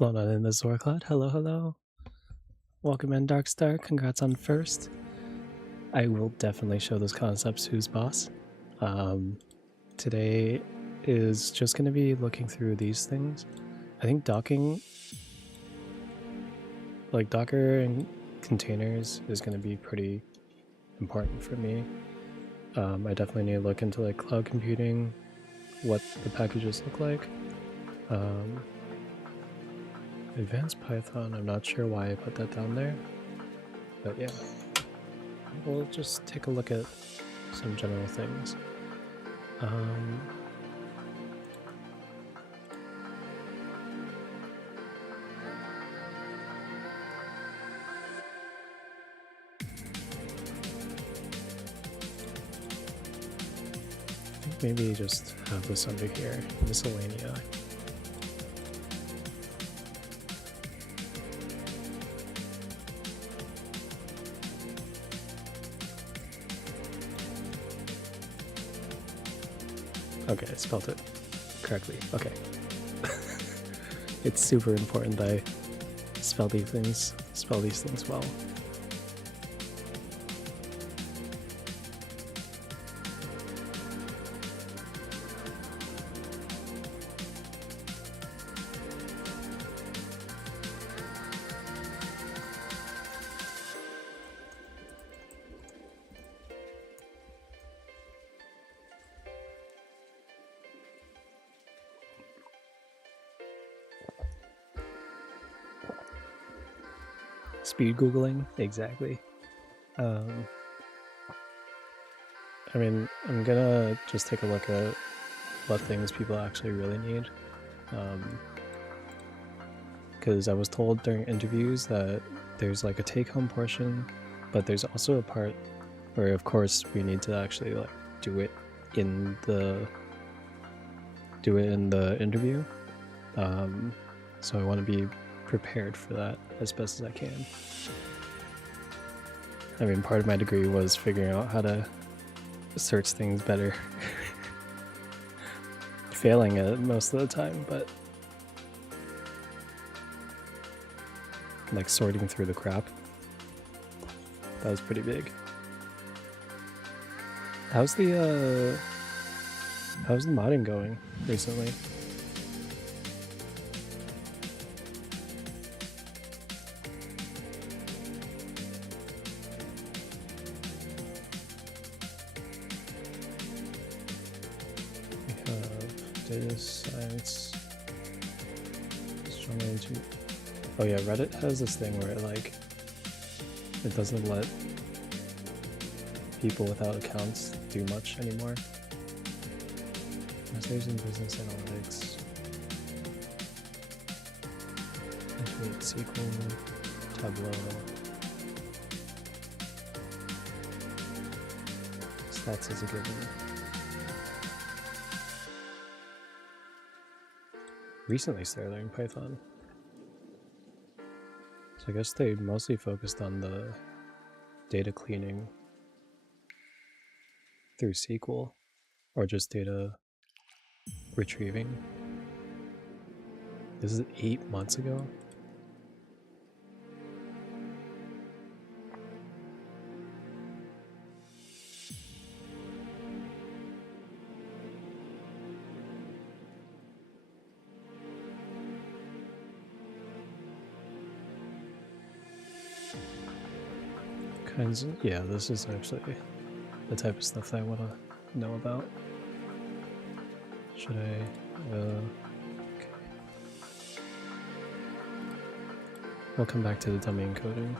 Flown on in the Zorcloud. Hello, hello. Welcome in, Darkstar. Congrats on first. I will definitely show those concepts who's boss. Today is just going to be looking through these things. I think docking, like Docker and containers, is going to be pretty important for me. I definitely need to look into like cloud computing, what the packages look like. Advanced Python, I'm not sure why I put that down there, but yeah. We'll just take a look at some general things. I think maybe just have this under here, miscellanea. Okay, I spelled it correctly. Okay. It's super important that I spell these things well. Speed Googling, exactly. I mean, I'm gonna just take a look at what things people actually really need. Because I was told during interviews that there's like a take-home portion, but there's also a part where, of course, we need to actually like do it in the interview. So I want to be prepared for that as best as I can. I mean, part of my degree was figuring out how to search things better. Failing at it most of the time, but like sorting through the crap, that was pretty big. How's the modding going recently? We have data science. Oh yeah, Reddit has this thing where it doesn't let people without accounts do much anymore. Masters in business analytics. Intermediate SQL, Tableau. Stats is a given. Recently started learning Python. So I guess they mostly focused on the data cleaning through SQL, or just data retrieving. This is 8 months ago. Yeah, this is actually the type of stuff that I want to know about. Should I? Okay. We'll come back to the dummy encoding.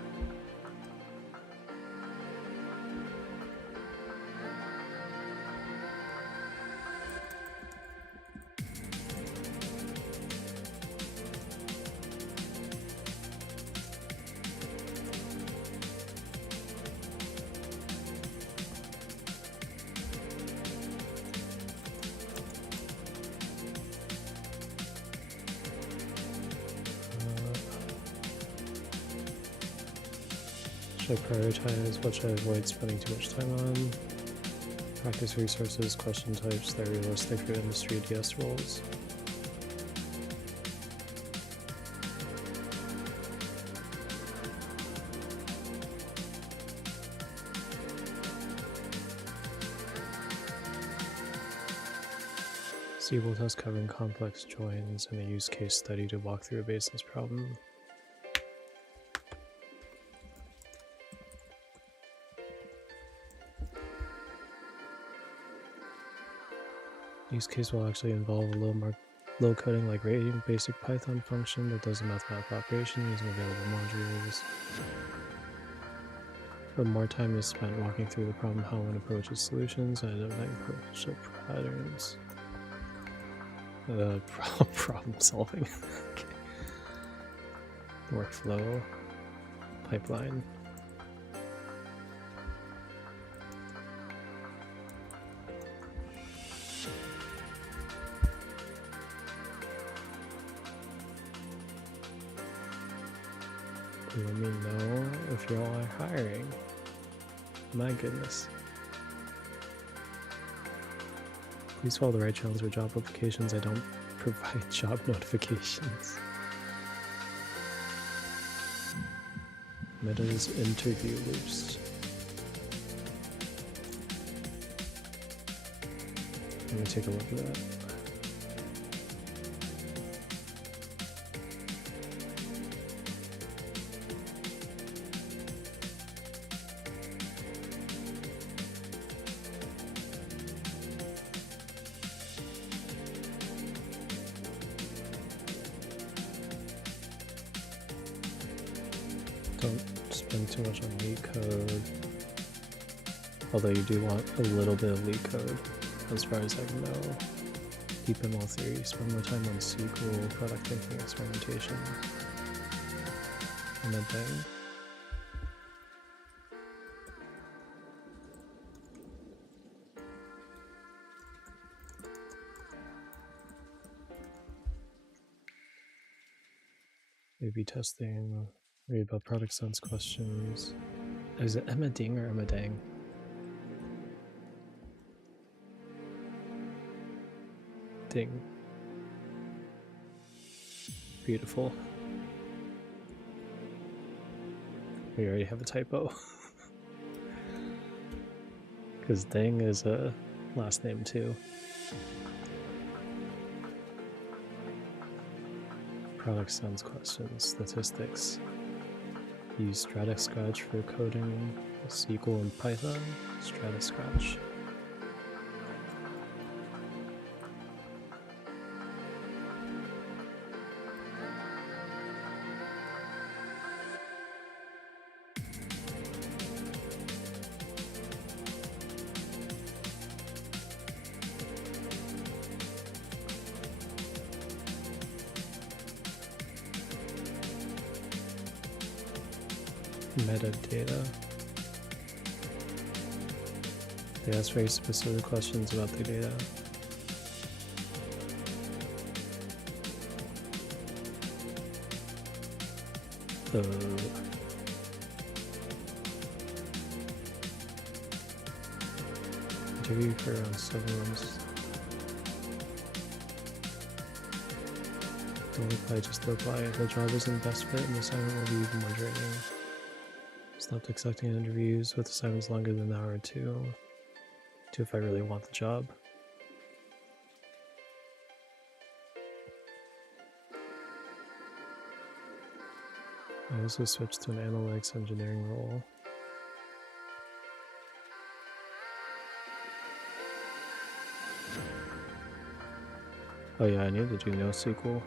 Should I prioritize? What should I avoid spending too much time on? Practice resources, question types that are realistic for industry DS roles. Stable test covering complex joins and a use case study to walk through a baseless problem. Use case will actually involve a little more low coding, like writing basic Python function that does a mathematical operation using available modules. But more time is spent walking through the problem, how one approaches solutions, and identifying potential patterns. Problem solving. Okay. Workflow, pipeline. Let me know if you all are hiring. My goodness. Please follow the right channels for job applications. I don't provide job notifications. Meta's interview loops. Let me take a look at that. Don't spend too much on leak code. Although you do want a little bit of leak code, as far as I know. Deep ML theory, spend more time on SQL, product thinking, experimentation, and then thing. A/B testing, read about product sense questions. Is it Emma Ding or Emma Dang? Ding. Beautiful. We already have a typo. Because Ding is a last name too. Product sense questions, statistics. Use Scratch for coding SQL and Python. Scratch. Metadata. They ask very specific questions about their data. Interview for around 7 months. Don't apply, just apply. If the job isn't best fit, and the assignment will be even more draining. Stopped accepting interviews with assignments longer than an hour or two if I really want the job. I also switched to an analytics engineering role. Oh yeah, I need to do NoSQL.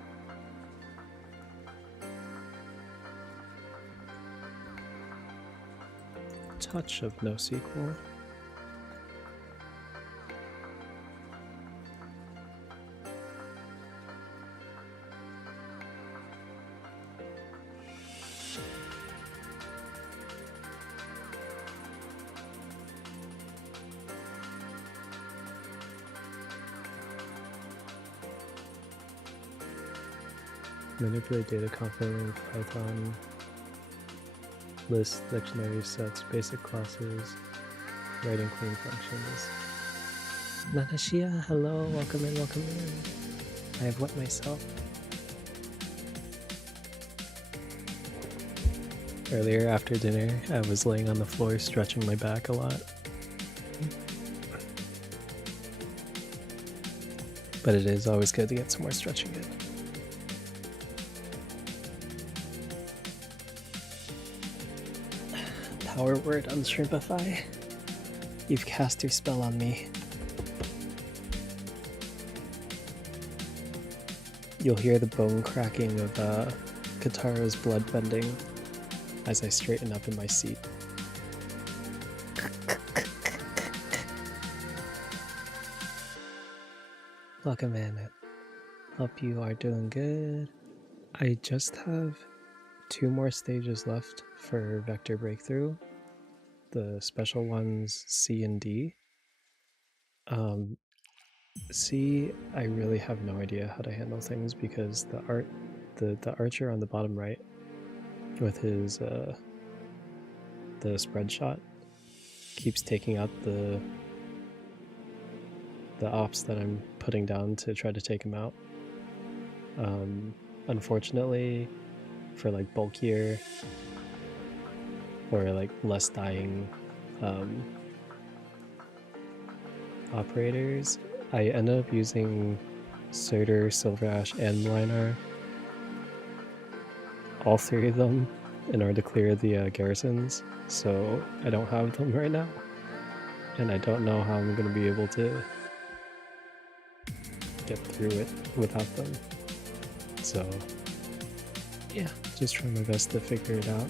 Touch of NoSQL. Manipulate data confidently in Python. List, dictionary sets, basic classes, writing clean functions. Nanashia, hello, welcome in, welcome in. I have wet myself. Earlier after dinner, I was laying on the floor stretching my back a lot. but it is always good to get some more stretching in. Power word unshrimpify. You've cast your spell on me. You'll hear the bone cracking of Katara's blood bending as I straighten up in my seat. Welcome in. Hope you are doing good. I just have 2 more stages left for Vector Breakthrough. The special ones C and D. C, I really have no idea how to handle things because the archer on the bottom right with his the spread shot keeps taking out the ops that I'm putting down to try to take him out. Unfortunately, for like bulkier or like less dying operators, I end up using Surtur, Silver Ash, and Malinar, all 3 of them, in order to clear the garrisons, so I don't have them right now, and I don't know how I'm going to be able to get through it without them. So yeah, just trying my best to figure it out.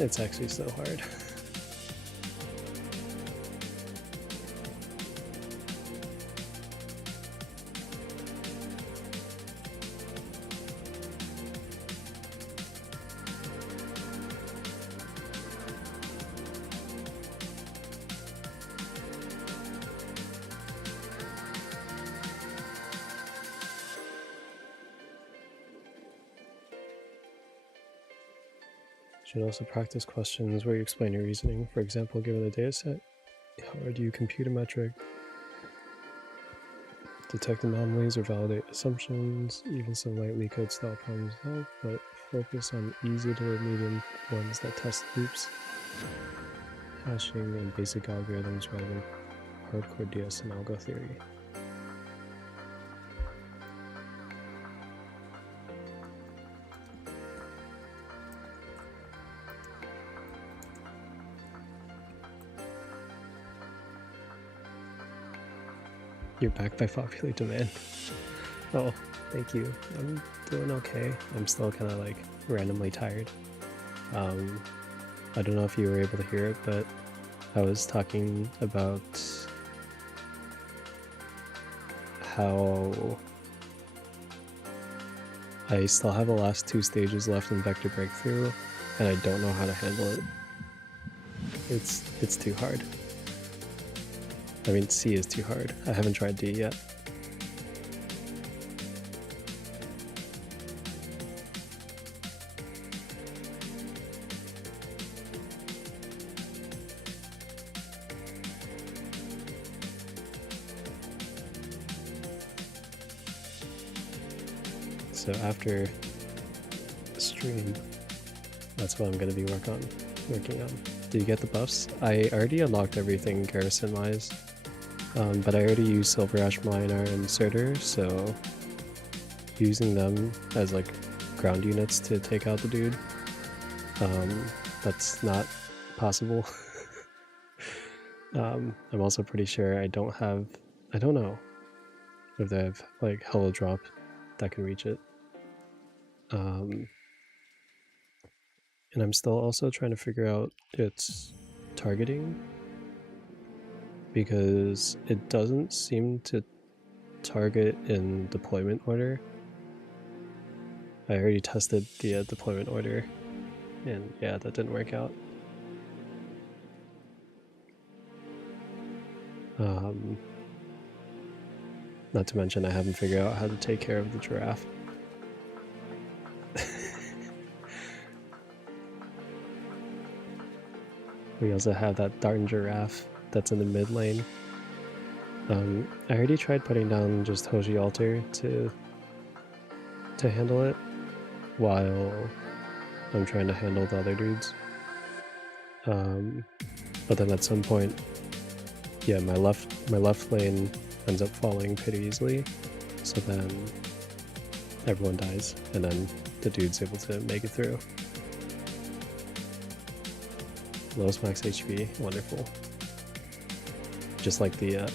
It's actually so hard. Should also practice questions where you explain your reasoning. For example, given a dataset, how do you compute a metric, detect anomalies, or validate assumptions? Even some lightly code style problems help, but focus on easy to medium ones that test loops, hashing, and basic algorithms rather than hardcore DS and algo theory. You're back by popular demand. Oh, thank you. I'm doing okay. I'm still kind of like randomly tired. I don't know if you were able to hear it, but I was talking about how I still have the last 2 stages left in Vector Breakthrough, and I don't know how to handle it. It's too hard. I mean, C is too hard. I haven't tried D yet. So after the stream, that's what I'm going to be working on. Did you get the buffs? I already unlocked everything garrison-wise. But I already used Silver Ash, Malinar, and Surtur, so using them as like ground units to take out the dude, that's not possible. I'm also pretty sure I don't know if they have like Hello Drop that can reach it. And I'm still also trying to figure out its targeting, because it doesn't seem to target in deployment order. I already tested the deployment order, and yeah, that didn't work out. Not to mention I haven't figured out how to take care of the giraffe. We also have that darn giraffe that's in the mid lane. I already tried putting down just Hoji Altar to to handle it while I'm trying to handle the other dudes. But then at some point, yeah, my left lane ends up falling pretty easily. So then everyone dies, and then the dude's able to make it through. Lowest max HP, wonderful. Just like the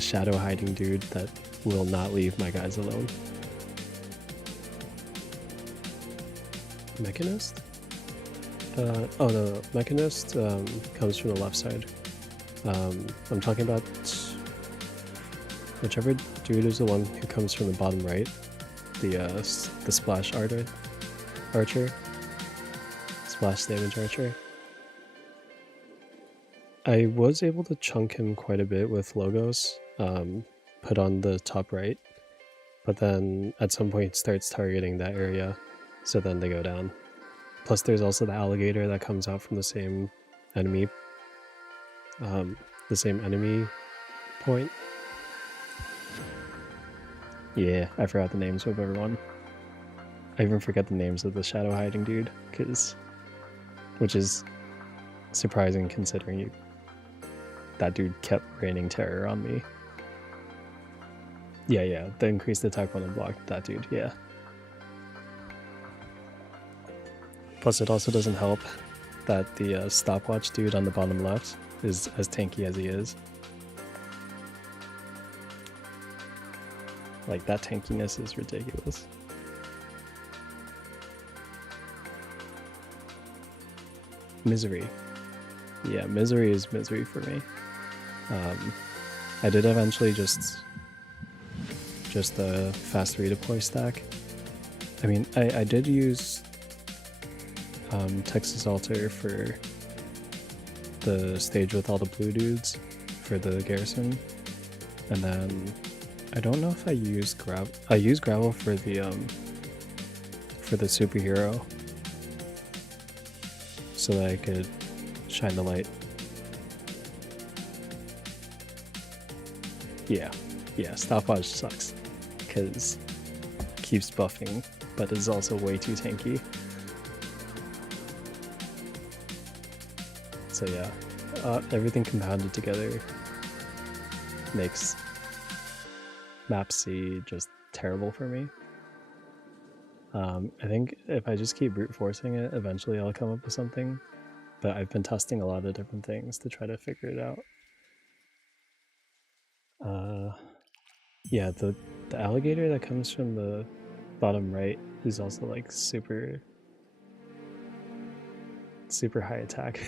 shadow hiding dude that will not leave my guys alone. Mechanist? Oh no, Mechanist comes from the left side. I'm talking about whichever dude is the one who comes from the bottom right. The splash archer. Splash damage archer. I was able to chunk him quite a bit with logos, put on the top right, but then at some point it starts targeting that area, so then they go down. Plus there's also the alligator that comes out from the same enemy point. Yeah, I forgot the names of everyone. I even forget the names of the shadow hiding dude, which is surprising considering that dude kept raining terror on me. Yeah, the increased attack when unblocked, that dude, yeah. Plus it also doesn't help that the stopwatch dude on the bottom left is as tanky as he is. Like, that tankiness is ridiculous. Misery. Yeah, misery is misery for me. I did eventually just a fast redeploy stack. I mean, I did use Texas Alter for the stage with all the blue dudes for the garrison, and then I don't know if I used gravel. I used gravel for the superhero so that I could shine the light. Yeah, stopwatch sucks because it keeps buffing, but is also way too tanky. So yeah, everything compounded together makes map C just terrible for me. I think if I just keep brute forcing it, eventually I'll come up with something, but I've been testing a lot of different things to try to figure it out. Yeah, the alligator that comes from the bottom right is also like super high attack.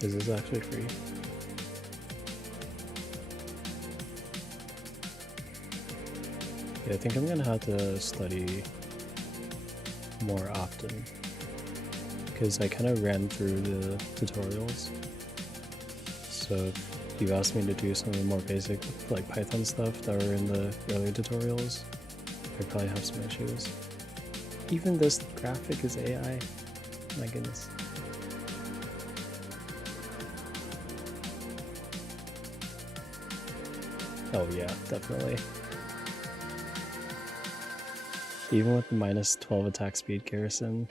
Is this actually free? Yeah, I think I'm gonna have to study more often because I kind of ran through the tutorials. So if you asked me to do some of the more basic like Python stuff that were in the earlier tutorials, I probably have some issues. Even this graphic is AI. My goodness. Oh yeah, definitely. Even with the minus 12 attack speed garrison,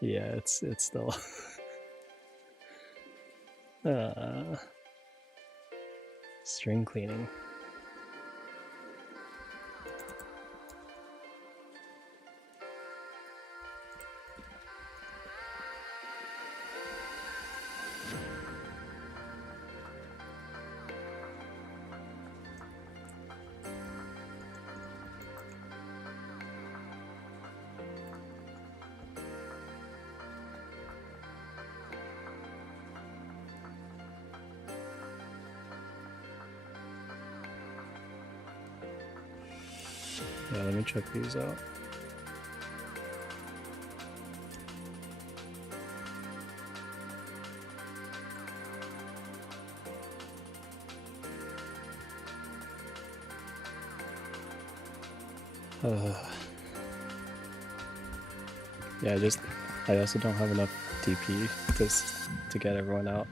yeah, it's still string cleaning. Yeah, let me check these out. Yeah, I also don't have enough DP to get everyone out.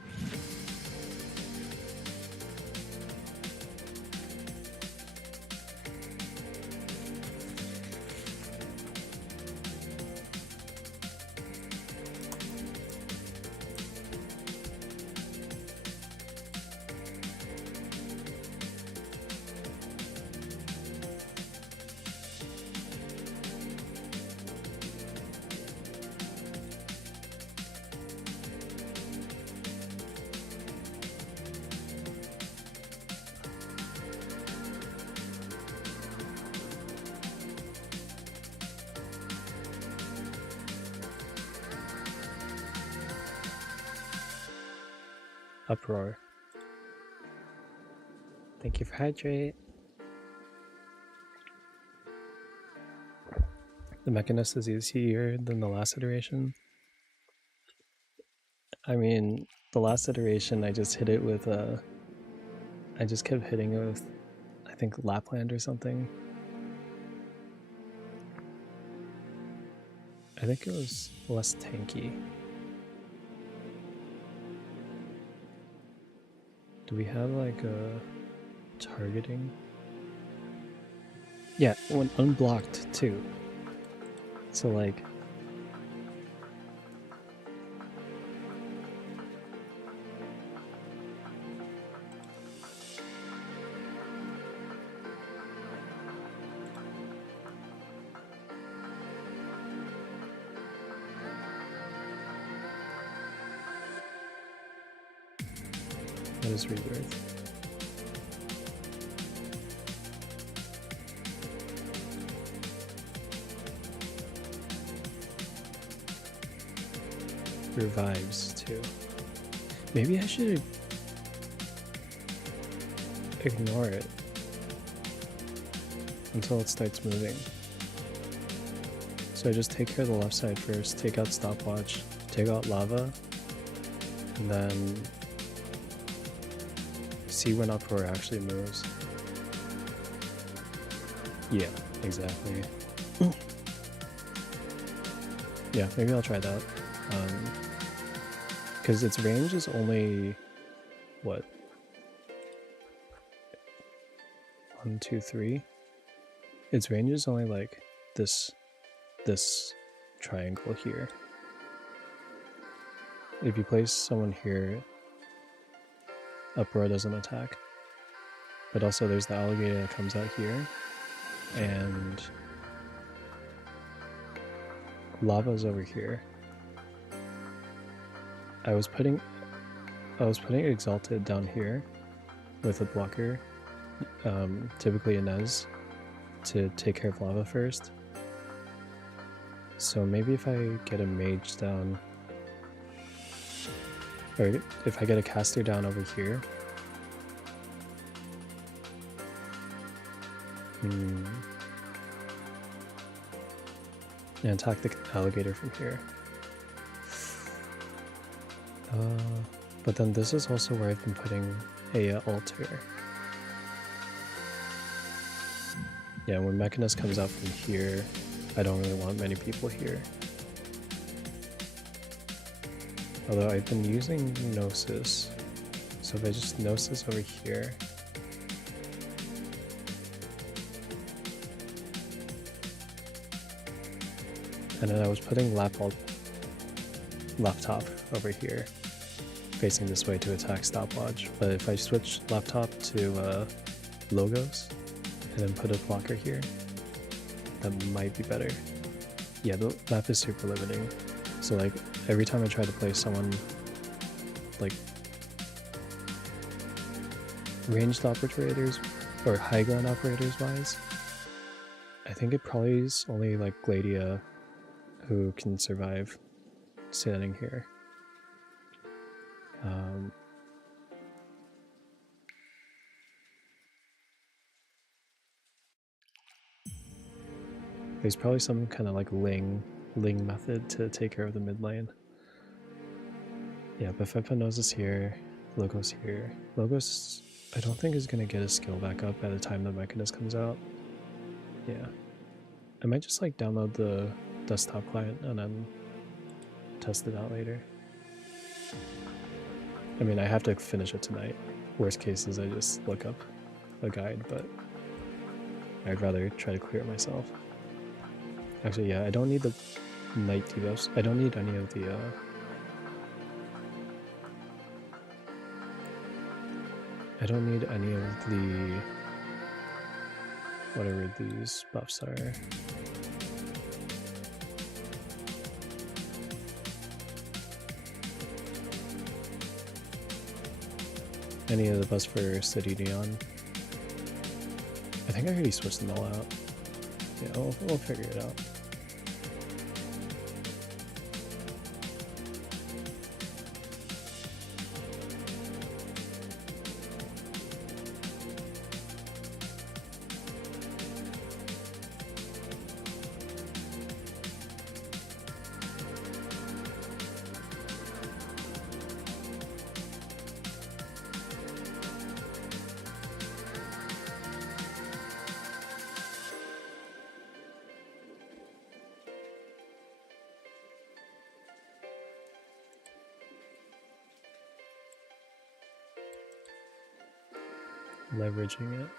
Uproar. Thank you for hydrate. The Mechanist is easier than the last iteration. I mean, the last iteration I just hit it with I just kept hitting it with, I think, Lapland or something. I think it was less tanky. Do we have like a targeting? Yeah, when unblocked too. So like, what is rebirth? Revives too. Maybe I should ignore it until it starts moving. So I just take care of the left side first, take out stopwatch, take out lava, and then see when uproar actually moves. Yeah, exactly. Yeah, maybe I'll try that. Because its range is only, what? 1, 2, 3? Its range is only like this triangle here. If you place someone here, uproar doesn't attack. But also there's the alligator that comes out here, and lava's over here. I was putting Exalted down here with a blocker, typically a Nez, to take care of lava first. So maybe if I get a mage down, or if I get a caster down over here, and attack the alligator from here. But then this is also where I've been putting a altar. Yeah, when Mechanist comes out from here, I don't really want many people here. Although I've been using Gnosis, so if I just Gnosis over here, and then I was putting laptop over here, facing this way to attack stopwatch. But if I switch laptop to logos and then put a blocker here, that might be better. Yeah, the map is super limiting. So like every time I try to play someone like ranged operators or high ground operators wise, I think it probably is only like Gladia who can survive standing here. There's probably some kind of like Ling method to take care of the mid lane. Yeah, but if I put Noses here, Logos here. Logos, I don't think is going to get his skill back up by the time the Mechanist comes out. Yeah. I might just like download the desktop client and then test it out later. I mean, I have to finish it tonight. Worst case is I just look up a guide, but I'd rather try to clear it myself. Actually, yeah, I don't need the night debuffs. I don't need any of the I don't need any of the whatever these buffs are. Any of the buffs for City Neon. I think I already switched them all out. Yeah, we'll figure it out. Leveraging it.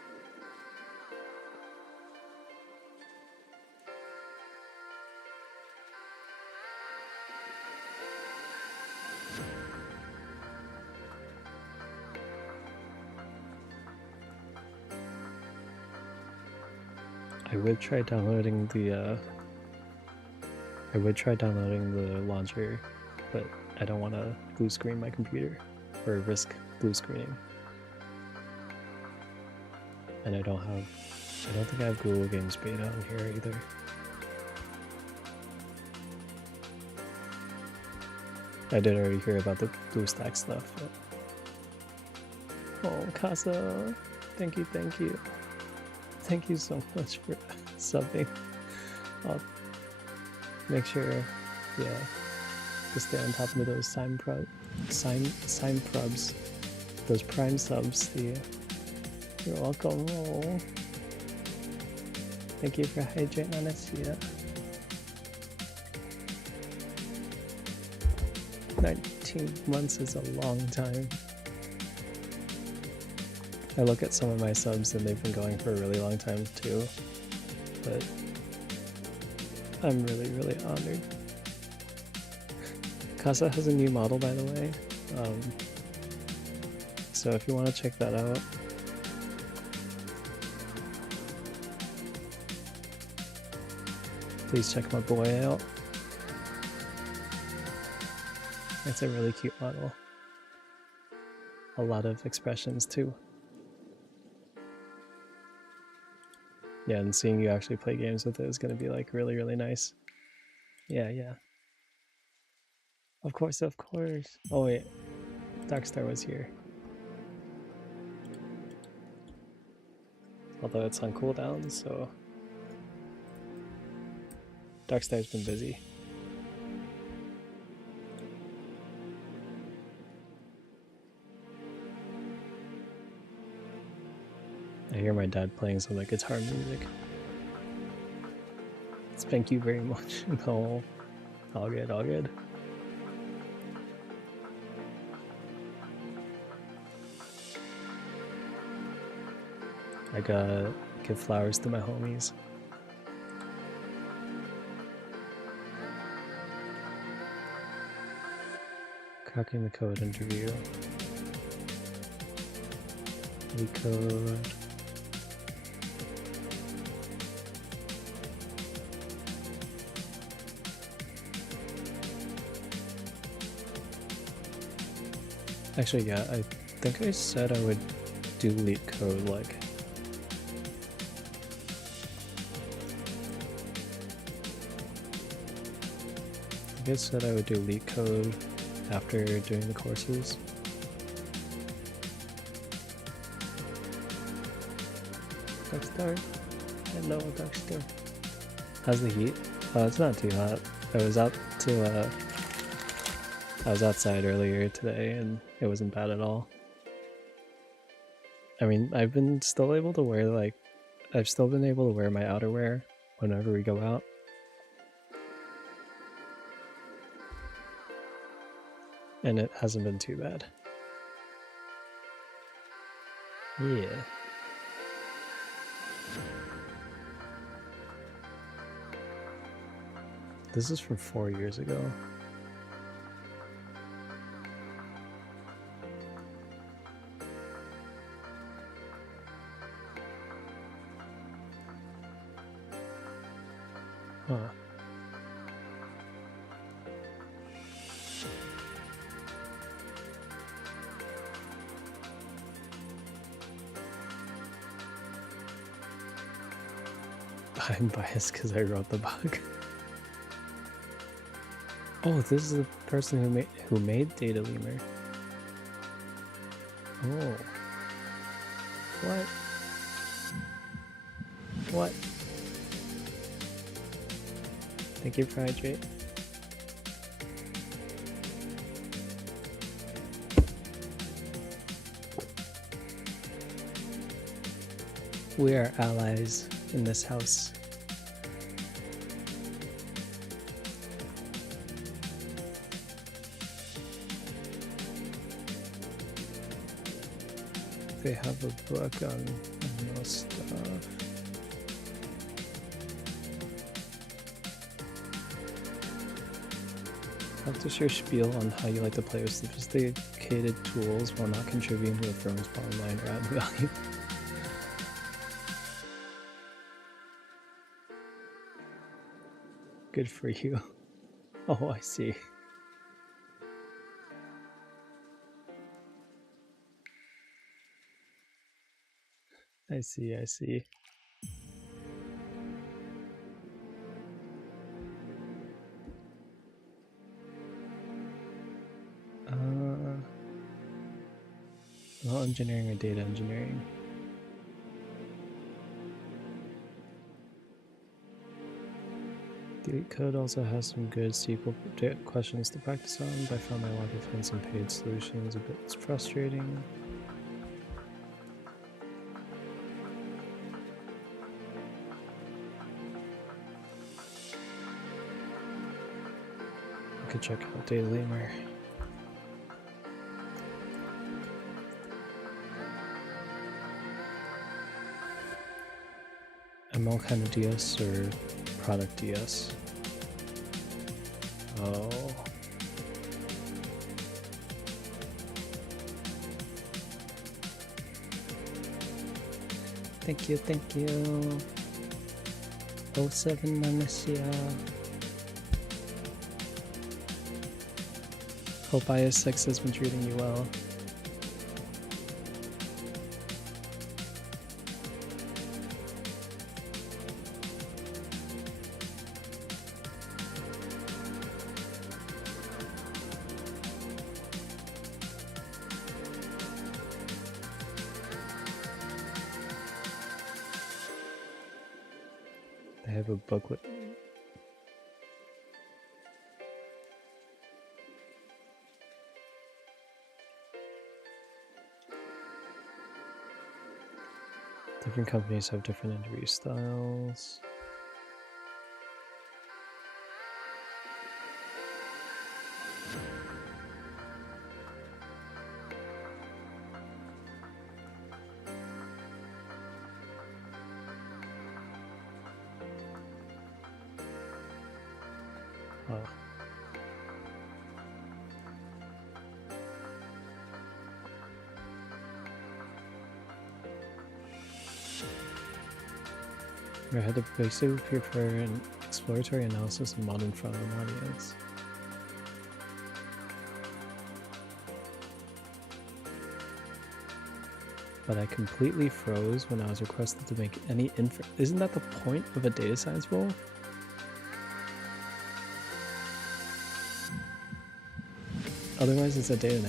I would try downloading the launcher, but I don't want to blue screen my computer or risk blue screening. And I don't think I have Google Games Beta on here either. I did already hear about the BlueStack stuff, but... Oh, Casa, thank you. Thank you so much for subbing. I'll make sure, yeah, to stay on top of those sign probs, those prime subs. You're welcome. Oh. Thank you for hydrating on us. Yeah. 19 months is a long time. I look at some of my subs and they've been going for a really long time too, but I'm really honored. Casa has a new model, by the way, so if you want to check that out, please check my boy out. It's a really cute model. A lot of expressions too. Yeah, and seeing you actually play games with it is going to be like really nice. Yeah. Of course. Oh wait, Darkstar was here. Although it's on cooldown, so... Darkstar's been busy. I hear my dad playing some like guitar music. Thank you very much. No, all good. I gotta give flowers to my homies. Cracking the code interview. The code. Actually, yeah, I think I said I would do leak code like... I think I said I would do leak code after doing the courses. Darkstar? Hello, Darkstar. How's the heat? Oh, it's not too hot. I was outside earlier today and it wasn't bad at all. I mean, I've still been able to wear my outerwear whenever we go out. And it hasn't been too bad. Yeah. This is from 4 years ago. Huh. I'm biased because I wrote the bug. Oh, this is the person who made Data Lemur. Oh. What? What? Thank you for hydrate. We are allies in this house. They have a book on most stuff. Practice your spiel on how you like to play with sophisticated tools while not contributing to the firm's bottom line or adding value. Good for you. Oh, I see. I see. Well, engineering or data engineering? The code also has some good SQL questions to practice on, but I found my lack of hints and paid solutions a bit frustrating. I could check out Data Lemur. ML kind of DS or product DS? Oh. Thank you. 07 Manessia. Hope IS6 has been treating you well. They have a booklet. Different companies have different interview styles. Oh. I had to basically prepare an exploratory analysis of modern front-end audience. But I completely froze when I was requested to make any inference. Isn't that the point of a data science role? Otherwise it's a data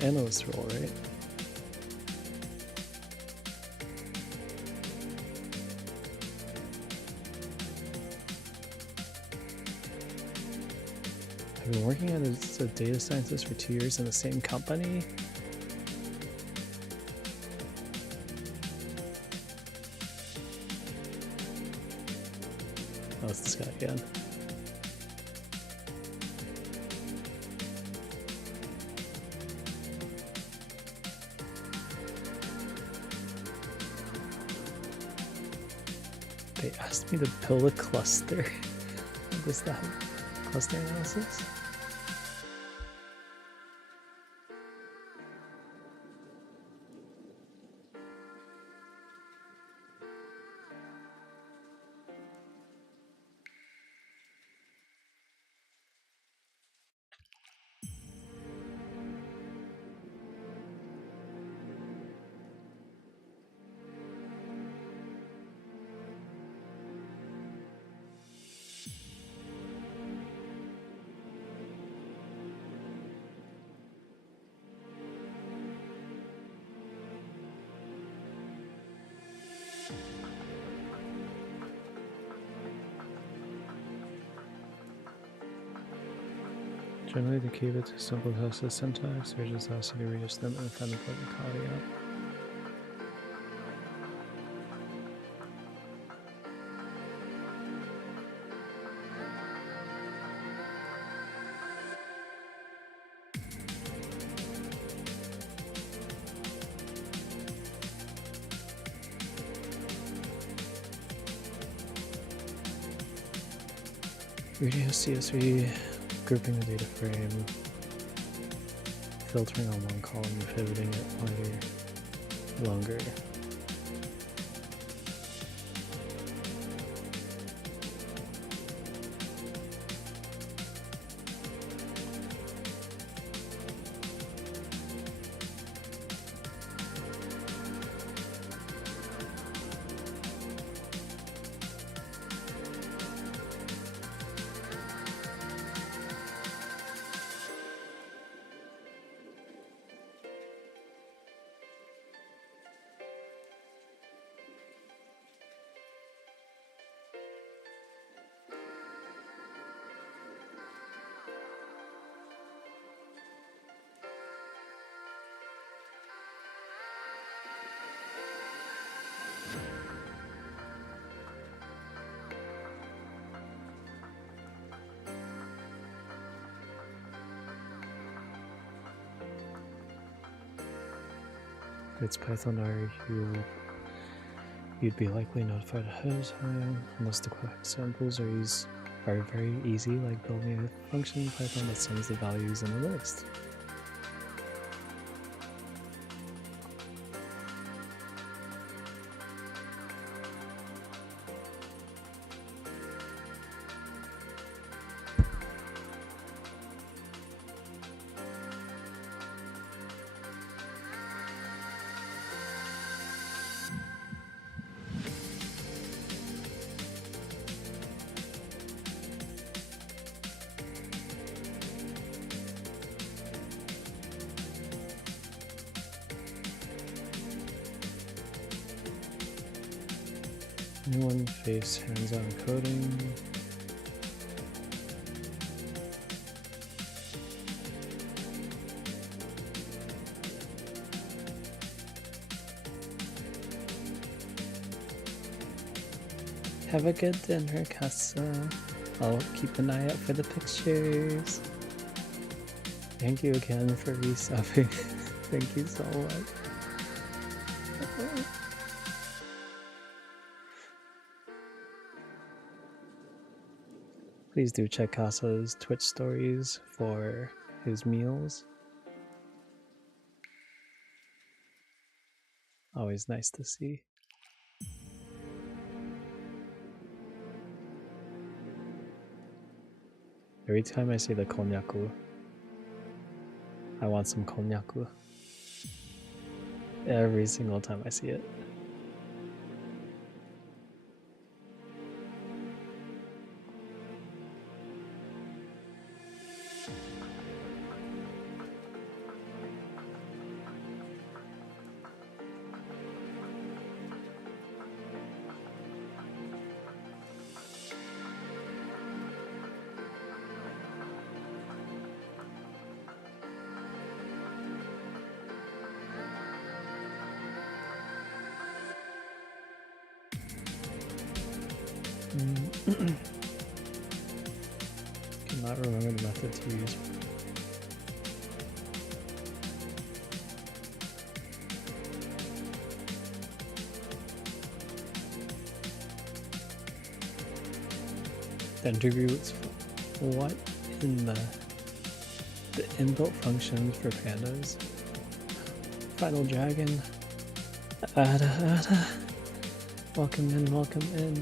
analyst role, right? been working as a data scientist for 2 years in the same company. Oh, it's this guy again. They asked me to build a cluster. What is that? Cluster analysis? Generally, they keep it to simple tests as syntax, or just ask you to read them and find the public caveat. Reading a CSV, grouping the data frame, filtering on one column and pivoting it wider, longer. If it's Python R, you'd be likely notified ahead of time, unless the correct samples are very easy, like building a function in Python that sums the values in the list. Anyone face hands-on coding? Have a good dinner, Casa. I'll keep an eye out for the pictures. Thank you again for resubbing. Thank you so much. Please do check Casa's Twitch stories for his meals. Always nice to see. Every time I see the konnyaku, I want some konnyaku. Every single time I see it. Cannot remember the method to use. The interview was what in the inbuilt functions for pandas? Final dragon. Ada. Welcome in, welcome in.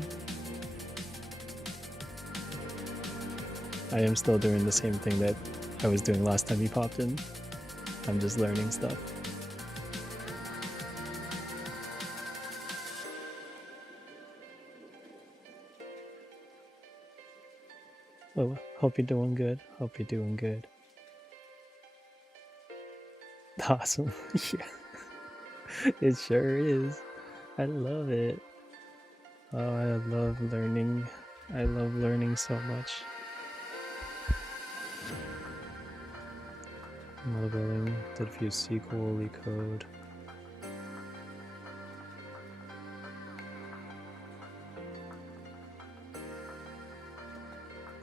I am still doing the same thing that I was doing last time you popped in. I'm just learning stuff. Oh, hope you're doing good. Hope you're doing good. Awesome. Yeah. It sure is. I love it. Oh, I love learning. I love learning so much. Model building, did a few SQL, code.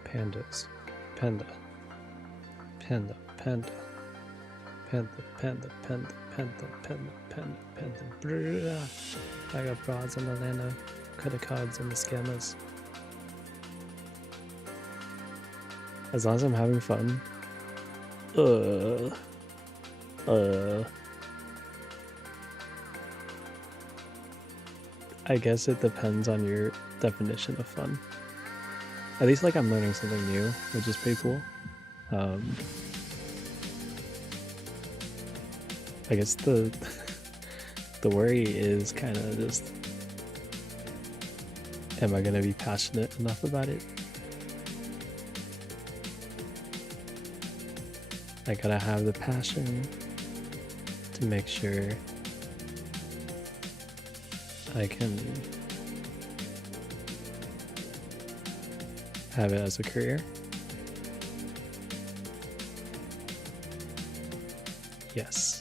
Pandas. Panda. Panda. Panda. Panda. Panda. Panda. Panda. Panda. Panda. Panda. I got broads on the land of credit cards and the scammers. As long as I'm having fun. I guess it depends on your definition of fun. At least like I'm learning something new, which is pretty cool. I guess the worry is kind of just, am I gonna be passionate enough about it? I gotta have the passion to make sure I can have it as a career. Yes.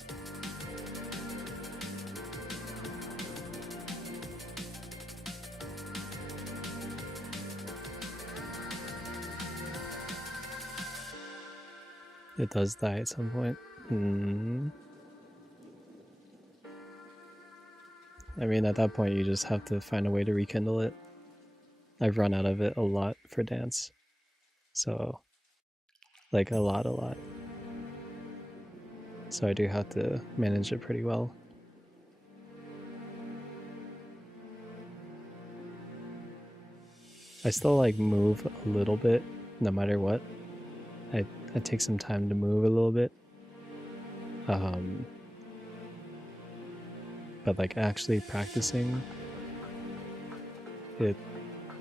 It does die at some point. I mean, at that point, you just have to find a way to rekindle it. I've run out of it a lot for dance. So, like, a lot. So I do have to manage it pretty well. I still, like, move a little bit, no matter what. I take some time to move a little bit. But like actually practicing it,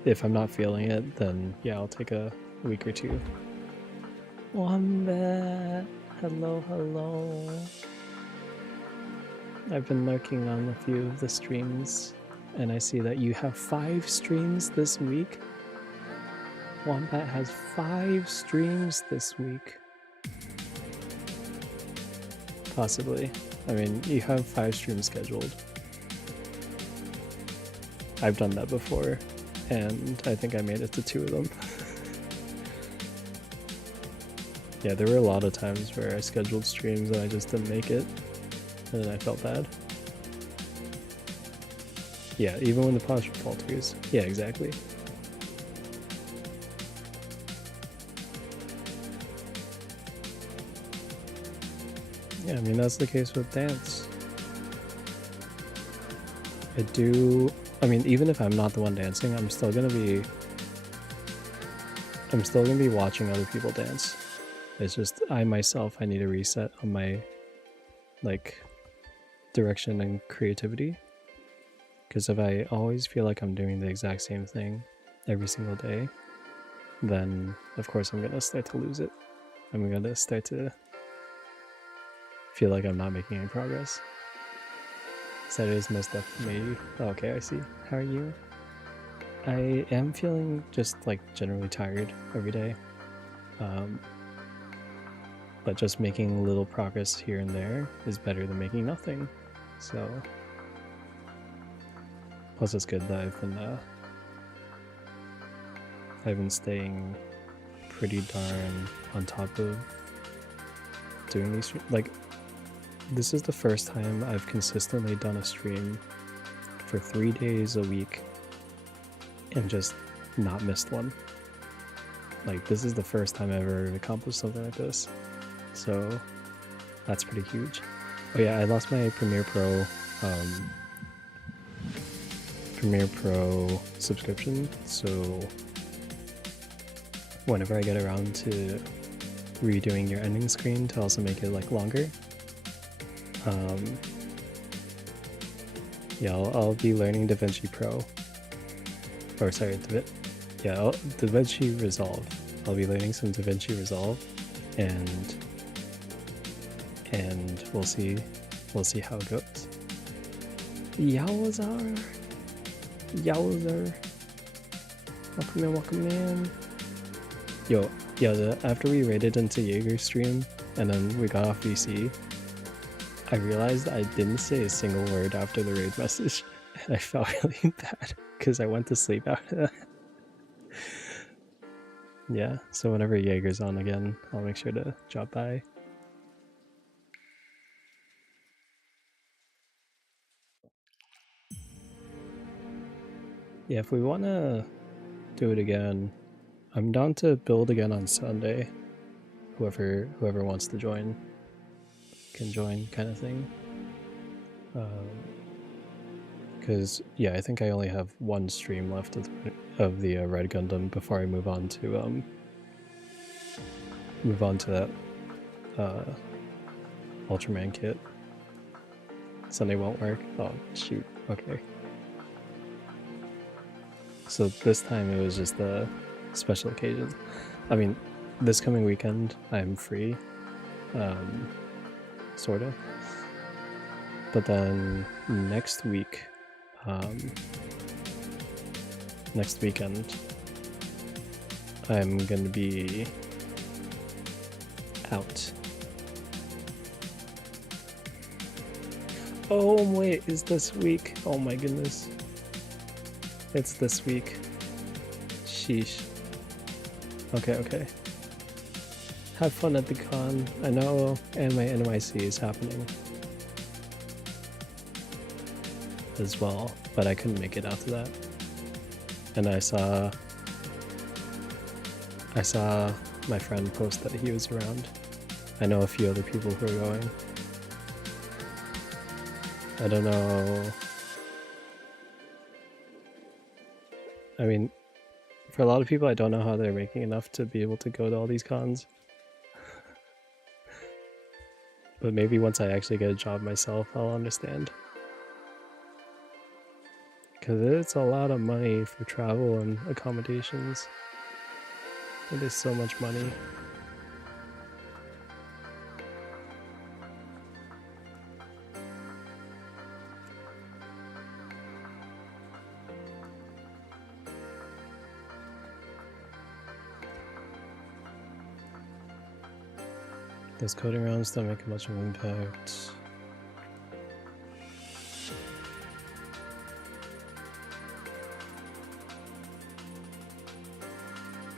if I'm not feeling it, then yeah, I'll take a week or two. Wombat, hello. I've been lurking on a few of the streams, and I see that you have 5 streams this week. Wombat has 5 streams this week. Possibly. I mean, you have 5 streams scheduled. I've done that before, and I think I made it to 2 of them. Yeah, there were a lot of times where I scheduled streams and I just didn't make it, and then I felt bad. Yeah, even when the posture falters. Yeah, exactly. Yeah, I mean, that's the case with dance. I mean, even if I'm not the one dancing, I'm still gonna be watching other people dance. It's just, I myself, I need a reset on my, like, direction and creativity. Because if I always feel like I'm doing the exact same thing every single day, then of course I'm gonna start to lose it. I'm gonna start to feel like I'm not making any progress. Saturday's most definitely. Okay, I see. How are you? I am feeling just like generally tired every day. But just making a little progress here and there is better than making nothing. So, plus it's good that I've been I've been staying pretty darn on top of doing these. Like, this is the first time I've consistently done a stream for 3 days a week and just not missed one. Like, this is the first time I've ever accomplished something like this. So that's pretty huge. Oh yeah, I lost my Premiere Pro subscription, so whenever I get around to redoing your ending screen to also make it like longer, yeah, I'll be learning DaVinci Pro, or sorry, DaVinci Resolve. I'll be learning some DaVinci Resolve, and we'll see how it goes. Yowzer! Welcome in. Yo, yeah, after we raided into Jaeger's stream, and then we got off VC, I realized I didn't say a single word after the raid message, and I felt really bad, because I went to sleep after that. Yeah, so whenever Jaeger's on again, I'll make sure to drop by. Yeah, if we want to do it again, I'm down to build again on Sunday. Whoever wants to join can join, kind of thing. Because yeah, I think I only have one stream left of the Red Gundam before I move on to that Ultraman kit. Sunday won't work. Oh shoot. Okay. So this time it was just a special occasion. I mean, this coming weekend I'm free, sorta. But then next week, next weekend, I'm gonna be out. Oh wait, is this week? Oh my goodness. It's this week. Sheesh. Okay. Have fun at the con. I know Anime NYC is happening as well, but I couldn't make it out to that. And I saw my friend post that he was around. I know a few other people who are going. I don't know. I mean, for a lot of people, I don't know how they're making enough to be able to go to all these cons. But maybe once I actually get a job myself, I'll understand. Because it's a lot of money for travel and accommodations. It is so much money. Those coding rounds don't make much of an impact.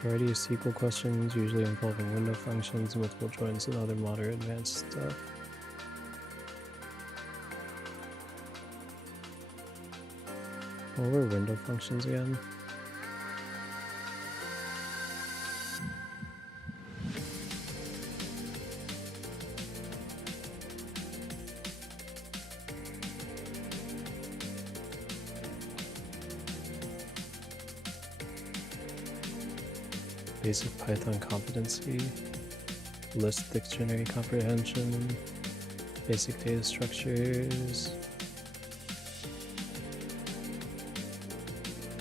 Variety of SQL questions, usually involving window functions, multiple joins, and other moderate advanced stuff. What were window functions again? Basic Python competency, list dictionary comprehension, basic data structures,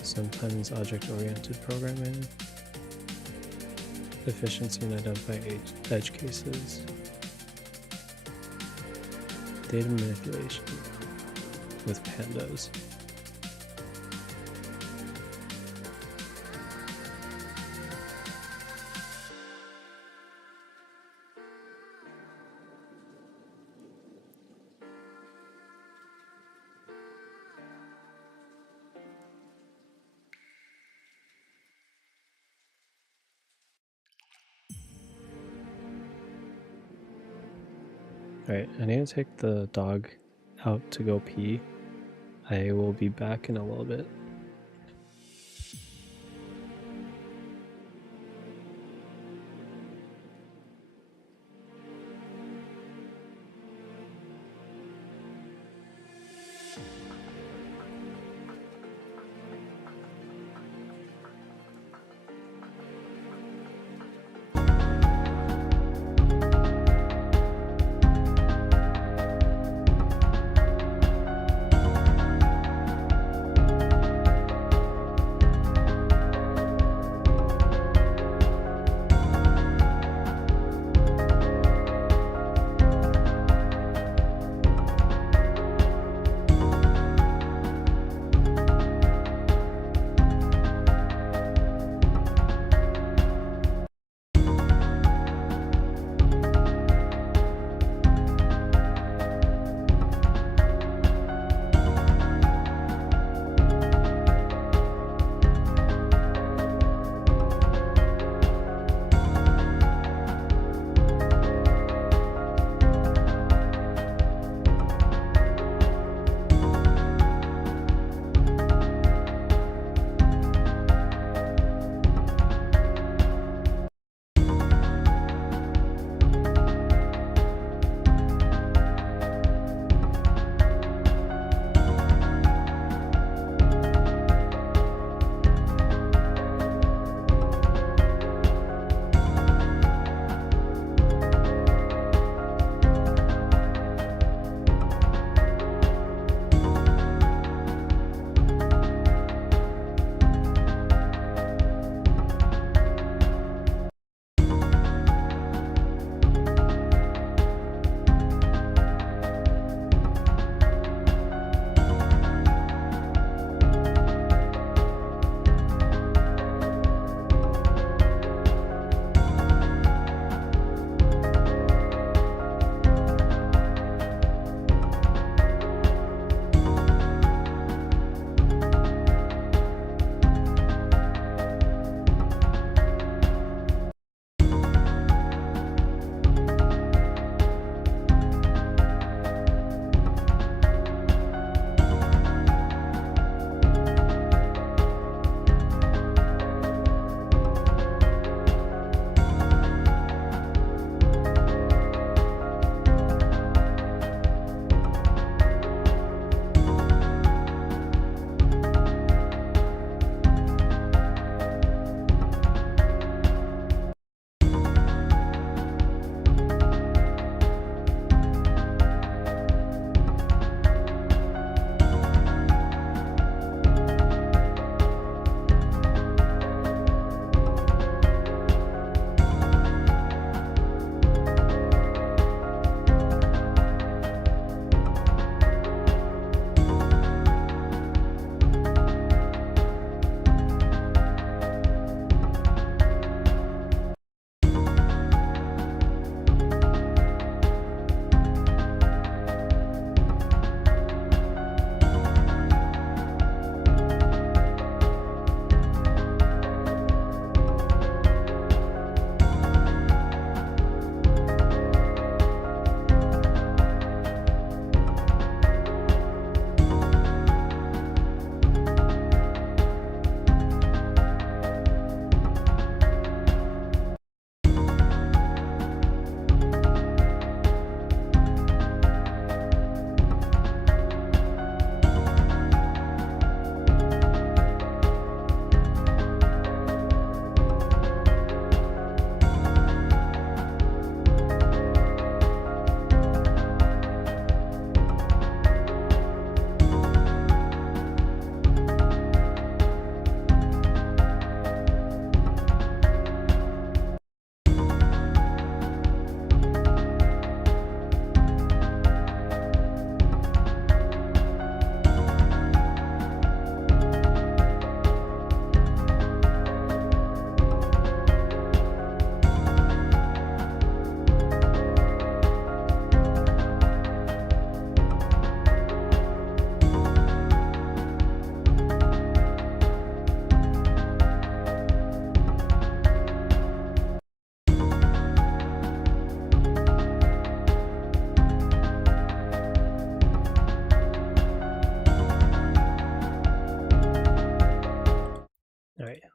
sometimes object-oriented programming, efficiency in identifying edge cases, data manipulation with pandas. Alright, I need to take the dog out to go pee. I will be back in a little bit.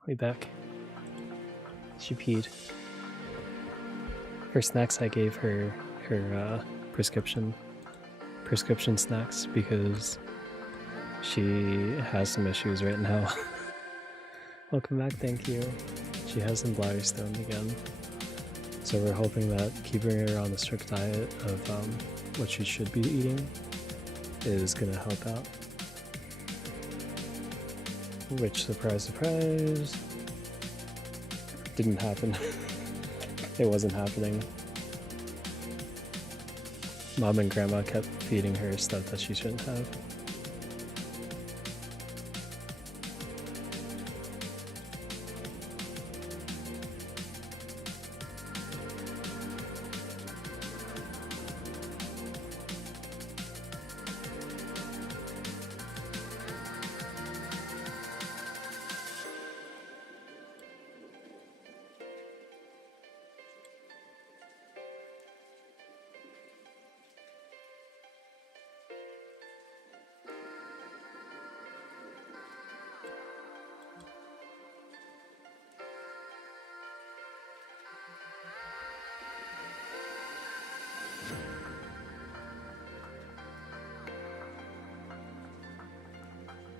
We back. She peed. For snacks, I gave her prescription snacks because she has some issues right now. Welcome back, thank you. She has some bladder stones again. So we're hoping that keeping her on a strict diet of what she should be eating is gonna help out. Which, surprise, surprise, didn't happen. It wasn't happening. Mom and Grandma kept feeding her stuff that she shouldn't have.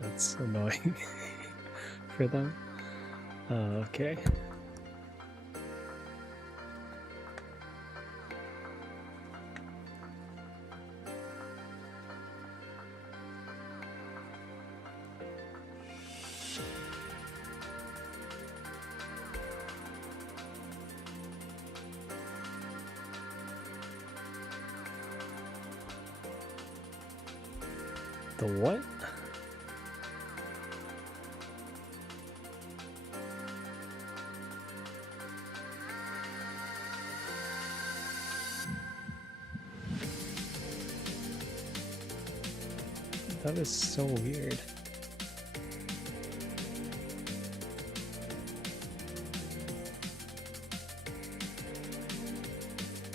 That's annoying for them. Okay. The what? That is so weird.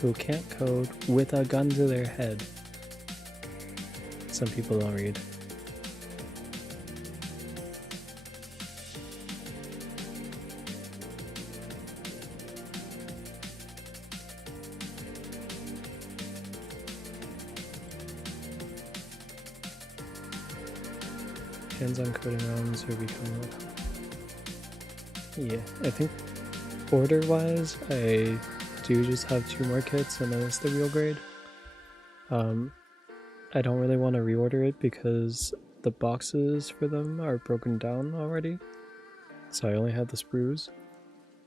Who can't code with a gun to their head? Some people don't read. Hands-on coding rounds are becoming more common. Yeah, I think order-wise, I do just have 2 more kits and then it's the real grade. I don't really want to reorder it because the boxes for them are broken down already. So I only have the sprues.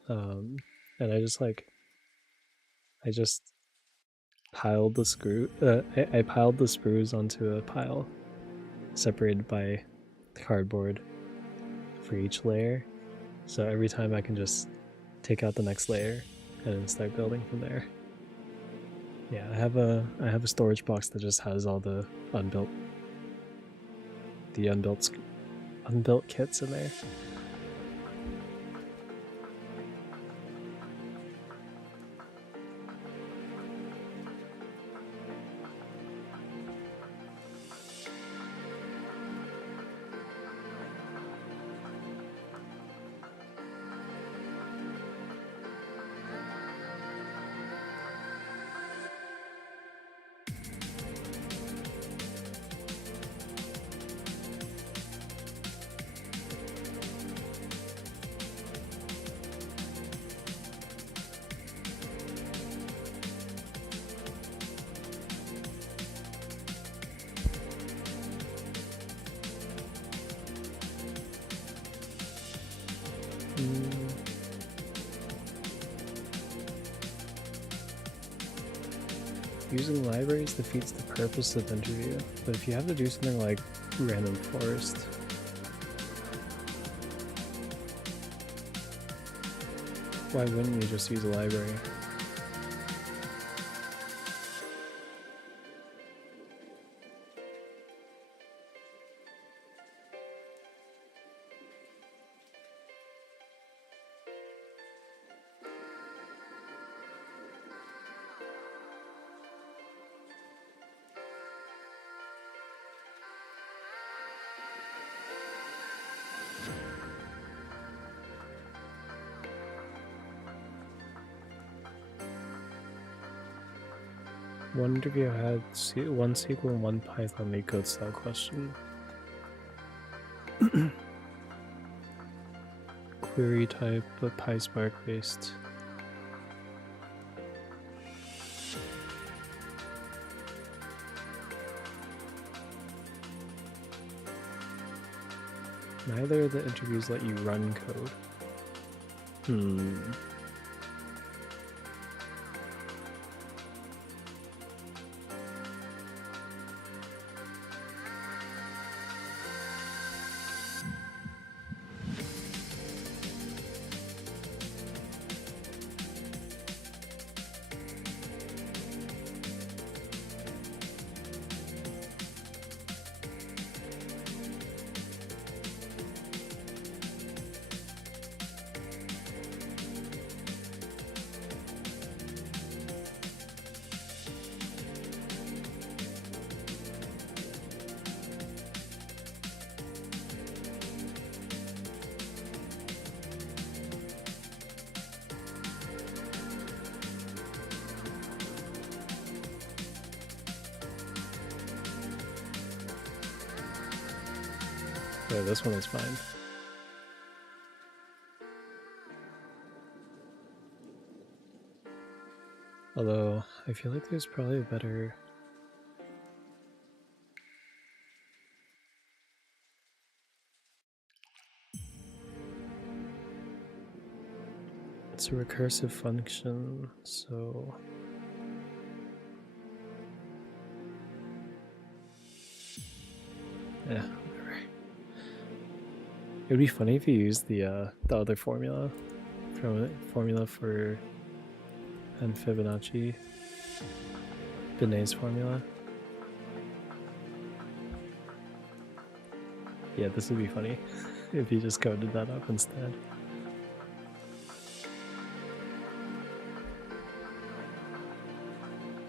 And I just piled the I piled the sprues onto a pile separated by cardboard for each layer. So every time I can just take out the next layer and then start building from there. Yeah, I have a storage box that just has all the unbuilt kits in there. Using libraries defeats the purpose of interview, but if you have to do something like random forest, why wouldn't you just use a library? One interview had one SQL and one Python LeetCode code style question. Query type, but PySpark based. Neither of the interviews let you run code. Yeah, this one is fine. Although, I feel like there's probably a better... It's a recursive function, so... Yeah, whatever. It would be funny if you used the other formula from formula for and Fibonacci, Binet's formula. Yeah, this would be funny if you just coded that up instead.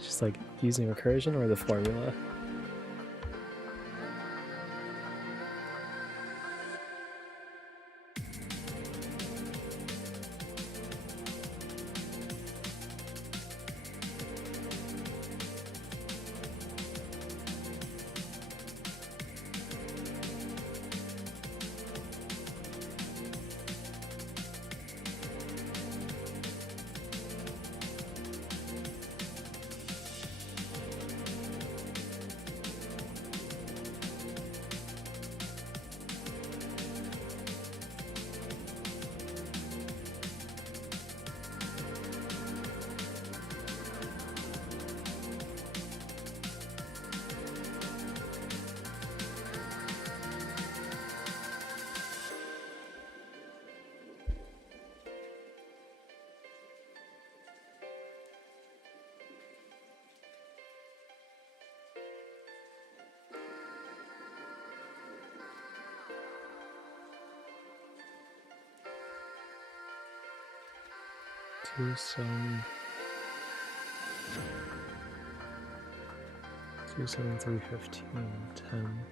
Just like using recursion or the formula. Two, 7, 3, 15, 10.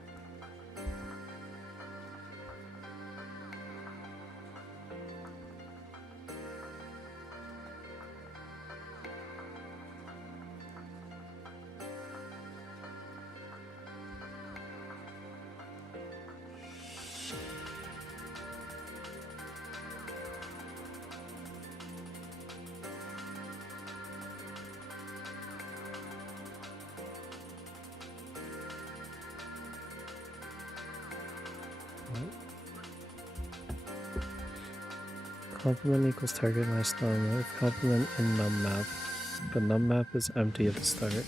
Complement equals target minus num with complement in num map, but num map is empty at the start.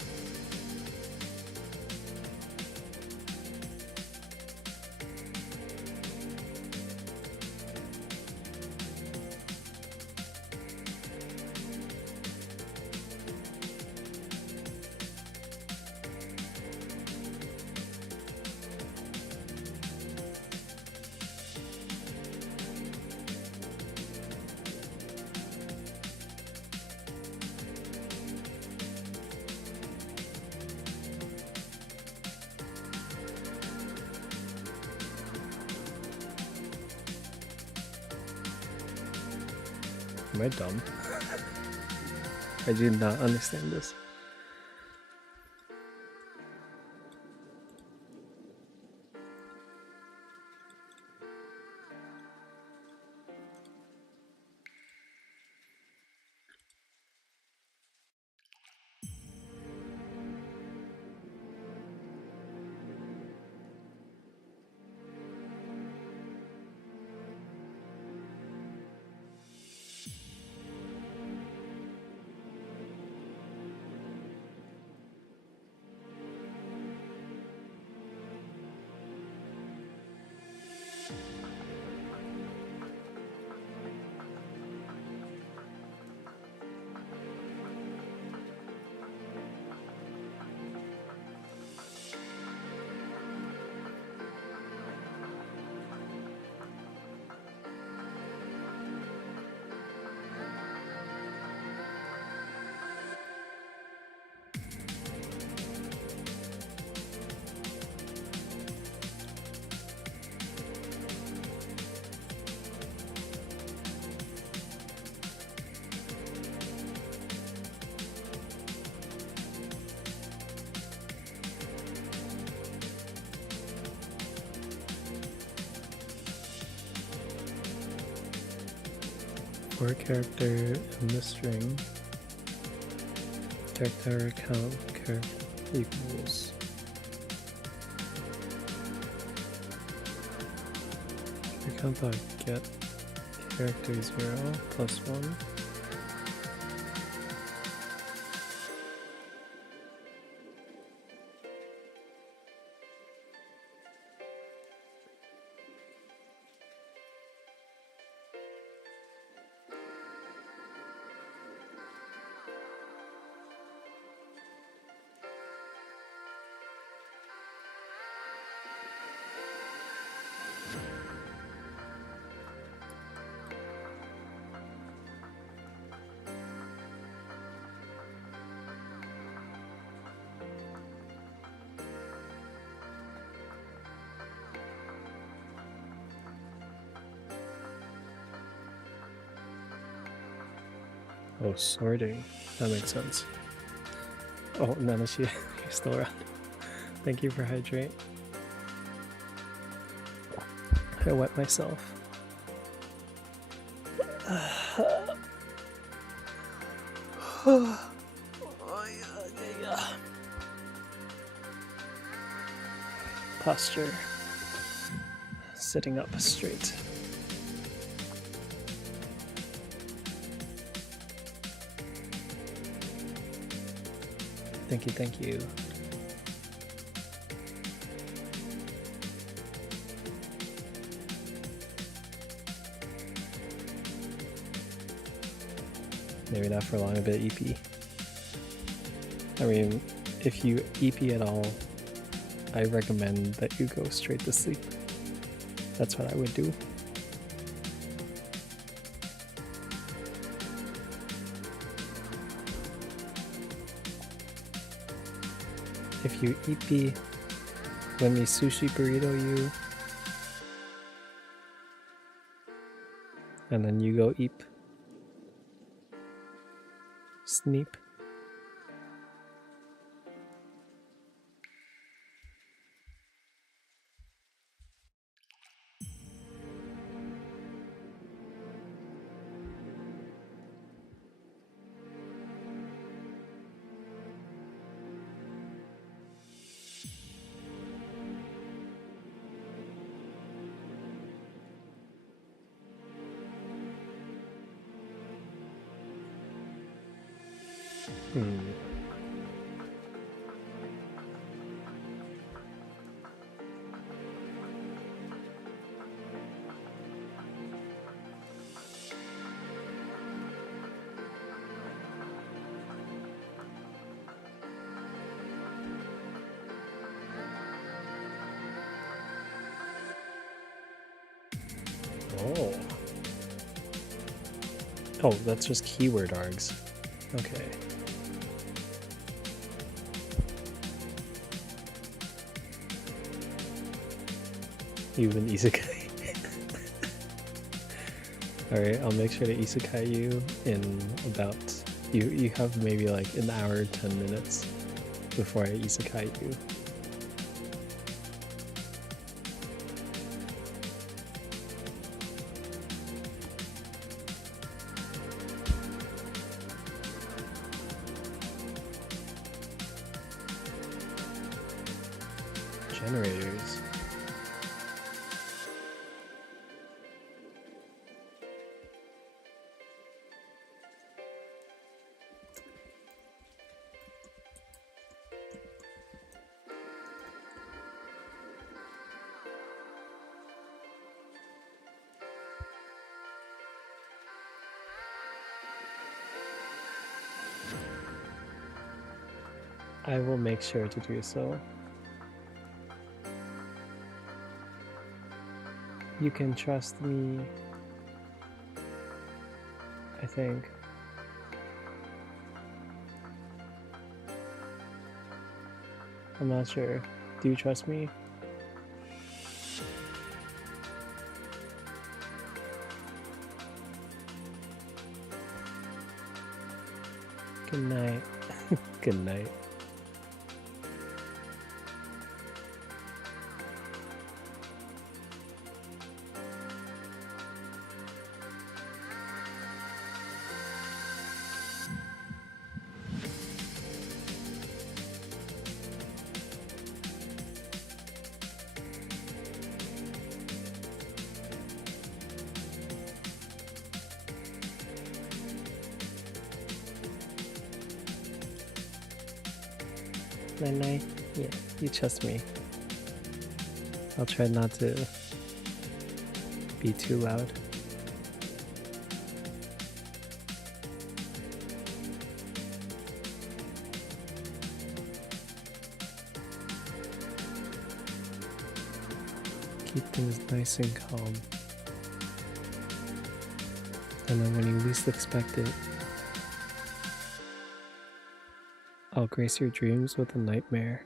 Am I dumb? I do not understand this. or a character in the string. Character count equals count dot get character 0 plus 1. Oh, sorting. That makes sense. Oh, Nanashi, you're still around. Thank you for hydrate. I wet myself. Posture. Sitting up straight. Thank you, thank you. Maybe not for long, a bit EP. I mean, if you EP at all, I recommend that you go straight to sleep. That's what I would do. If you EP, let me sushi burrito you, and then you go eep. Sneep. Oh. Oh, that's just keyword args. Okay. You've been isekai. Alright, I'll make sure to isekai you in about... You have maybe like an hour, 10 minutes before I isekai you. Generators. I will make sure to do so. You can trust me, I think. I'm not sure. Do you trust me? Good night. Good night. Nai. Yeah, you trust me. I'll try not to be too loud. Keep things nice and calm. And then when you least expect it, I'll grace your dreams with a nightmare.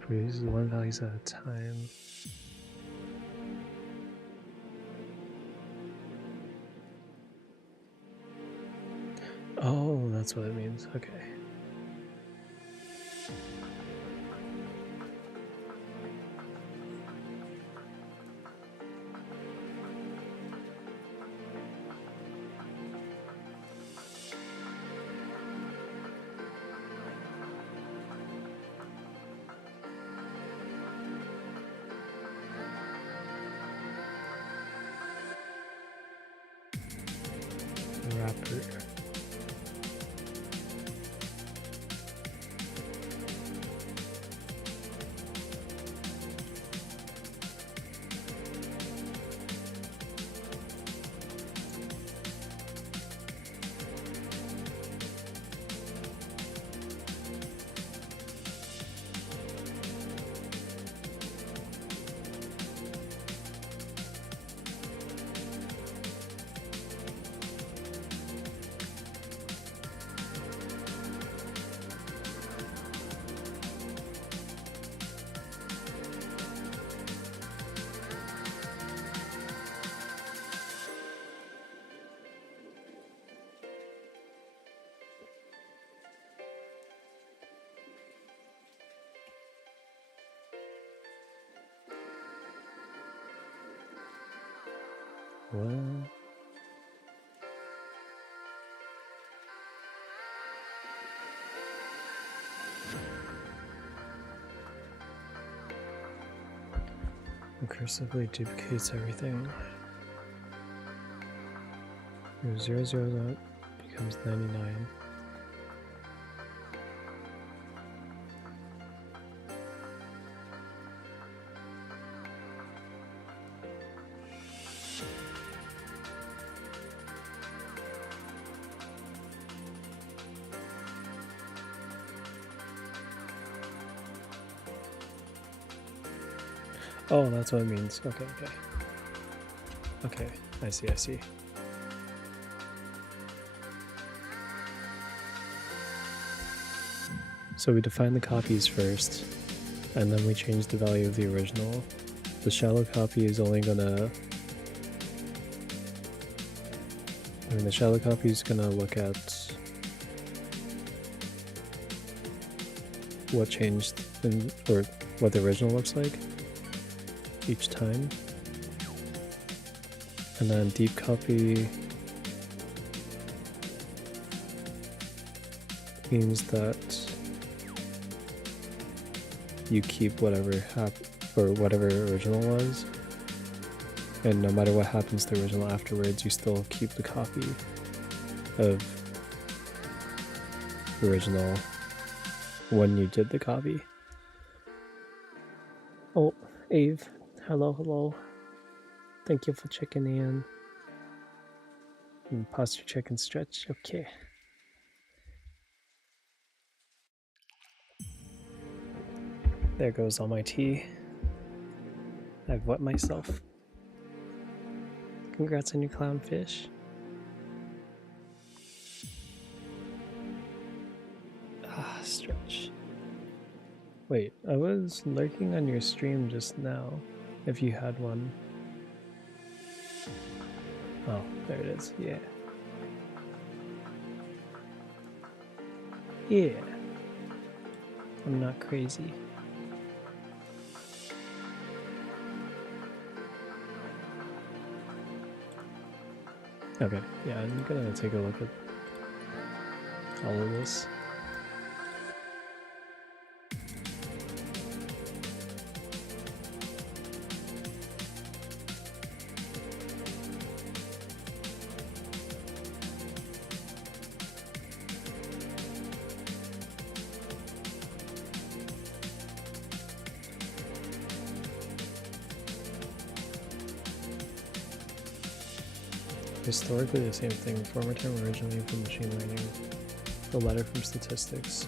Produces 1 values at a time. Oh, that's what it means. Okay. Wrapper. What? Incursively duplicates everything. 0, 0 that becomes 99. Oh, that's what it means. Okay, okay. Okay, I see, I see. So we define the copies first, and then we change the value of the original. The shallow copy is only gonna... the shallow copy is gonna look at what changed in, or what the original looks like each time. And then deep copy means that you keep whatever or whatever original was, and no matter what happens to the original afterwards, you still keep the copy of the original when you did the copy. Oh, Ave, hello, hello. Thank you for checking in. And posture check and stretch. Okay. There goes all my tea. I've wet myself. Congrats on your clownfish. Ah, stretch. Wait, I was lurking on your stream just now, if you had one. Oh, there it is, yeah. Yeah. I'm not crazy. Okay, yeah, I'm gonna take a look at all of this. Historically the same thing, former term originally from machine learning, the latter from statistics.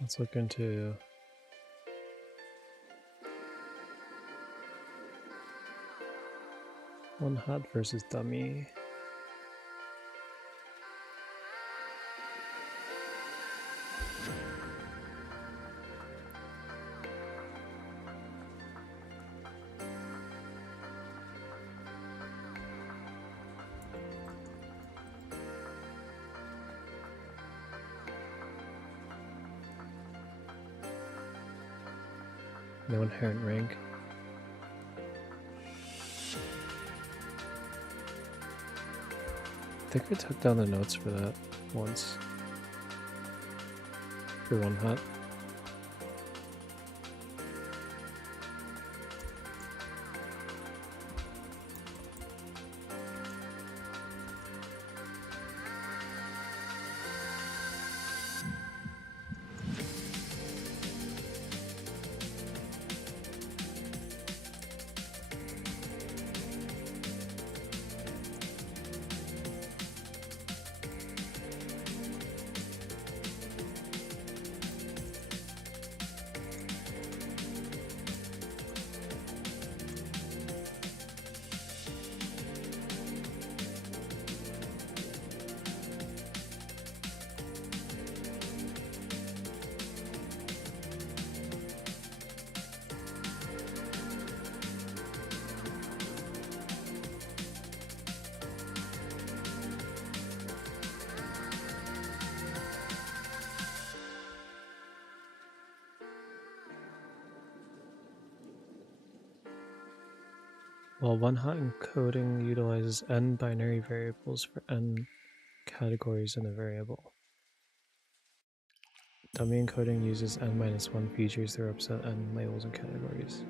Let's look into one hot versus dummy. No inherent rank. I think I took down the notes for that once. For one hot. While one-hot encoding utilizes n binary variables for n categories in a variable. Dummy encoding uses n-1 features to represent n labels and categories.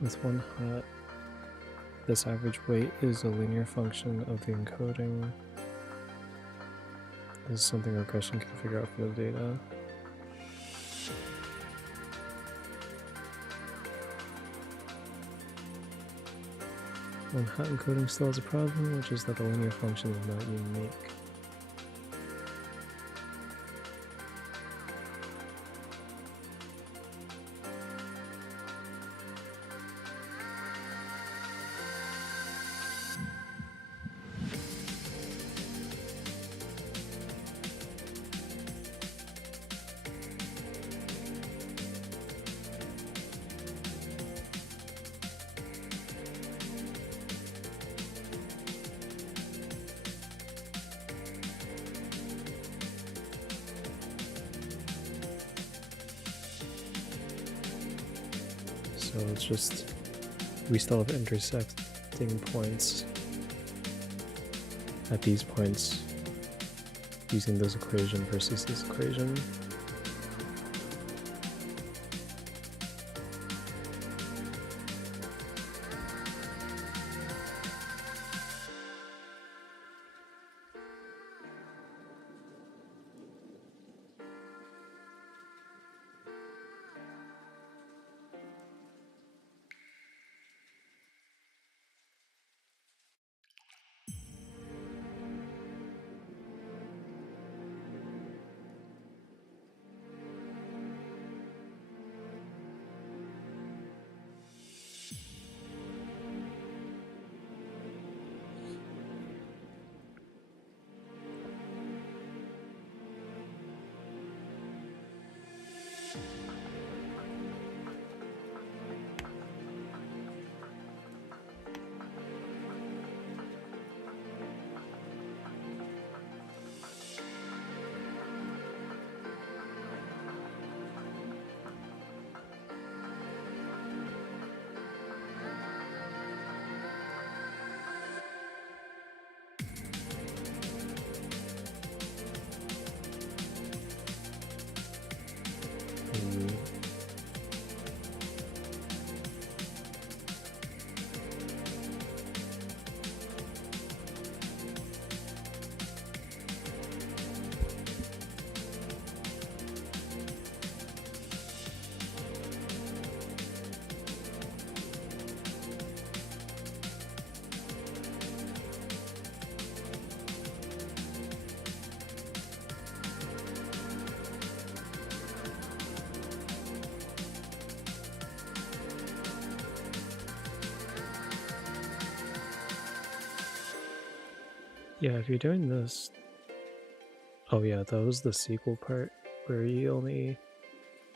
With one hot, this average weight is a linear function of the encoding. This is something regression can figure out for the data. One hot encoding still has a problem, which is that the linear function is not unique. So it's just, we still have intersecting points at these points using this equation versus this equation. Yeah, if you're doing this, oh yeah, that was the sequel part where you only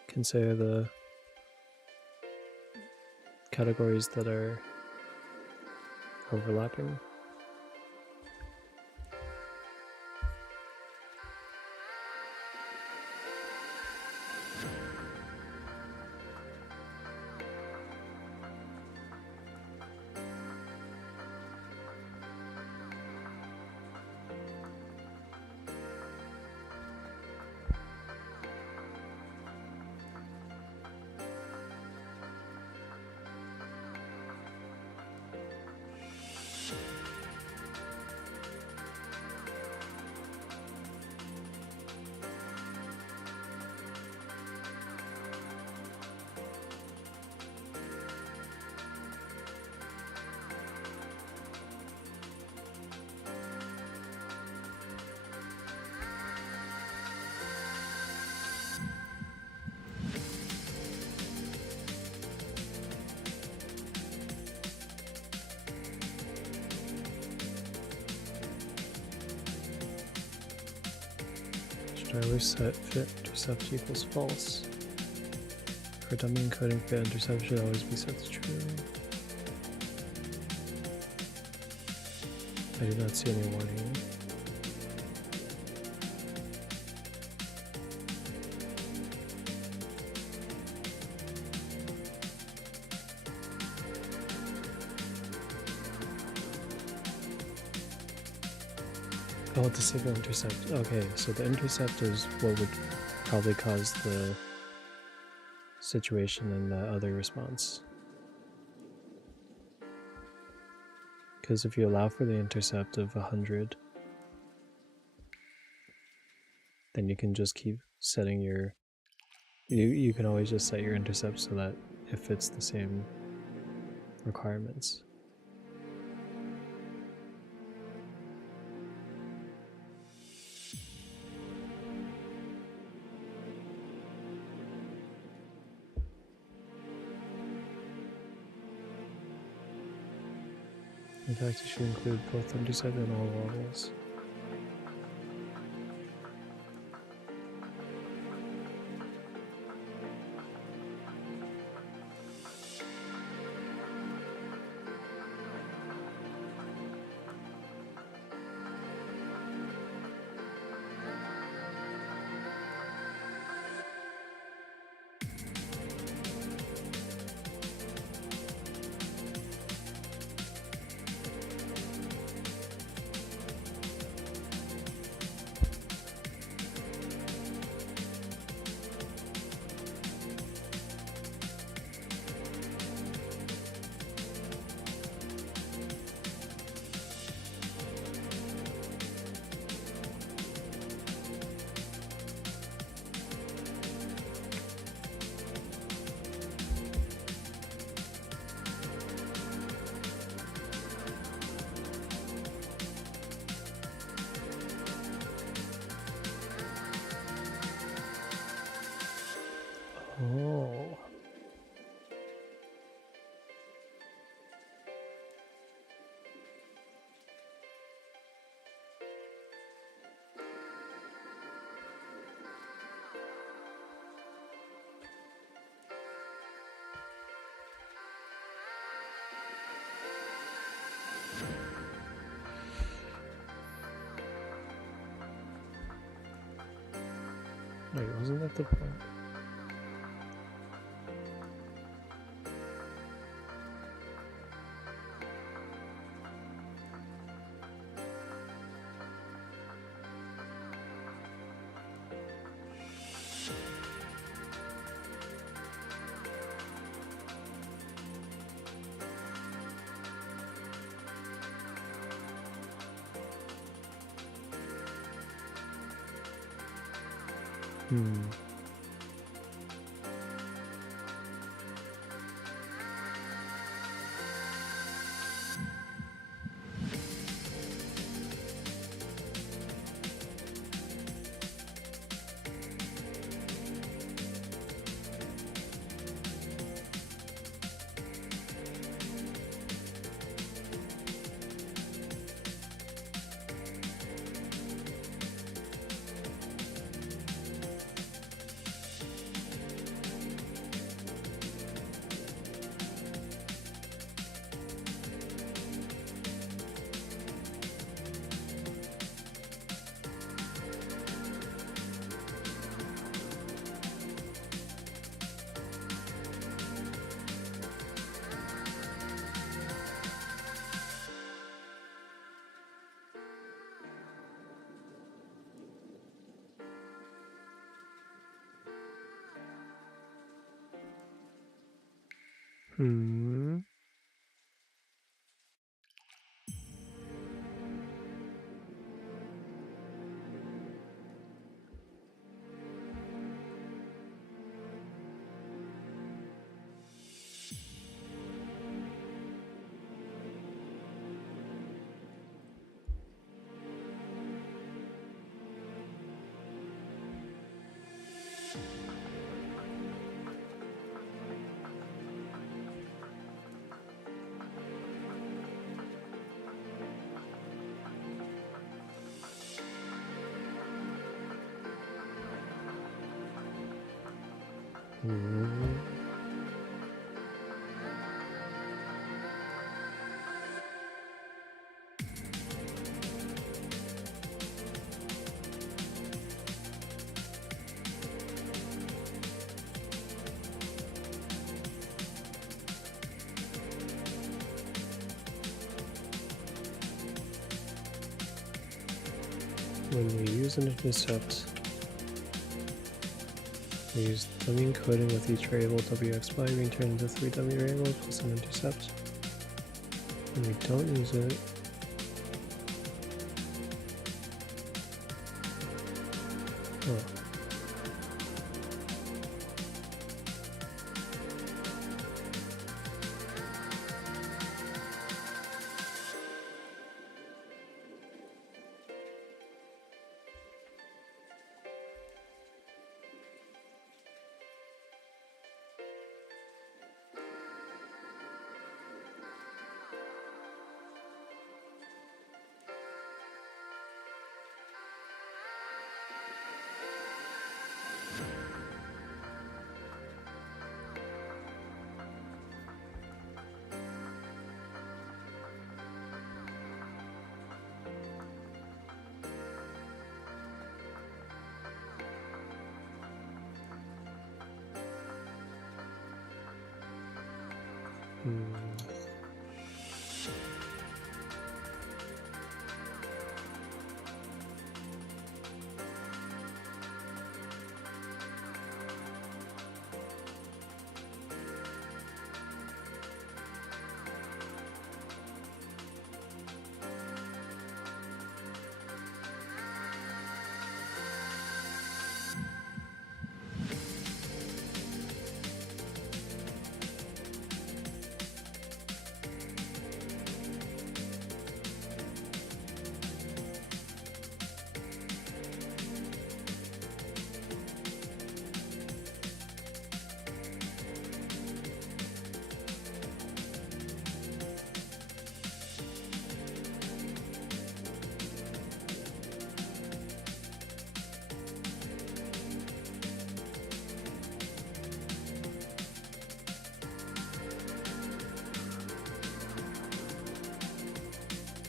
consider the categories that are overlapping. Should I always set fit intercept equals false? For dummy encoding, fit intercept should always be set to true. I do not see any warning. Oh, disable intercept. Okay, so the intercept is what would probably cause the situation in the other response. Because if you allow for the intercept of 100, then you can just keep setting your... You can always just set your intercept so that it fits the same requirements. In fact, you should include both underset and all levels. Oh. Wait, wasn't that the point? When we use an intercept, we use dummy encoding with each variable wx by being turned into 3 dummy variables plus an intercept. and we don't use it. Oh.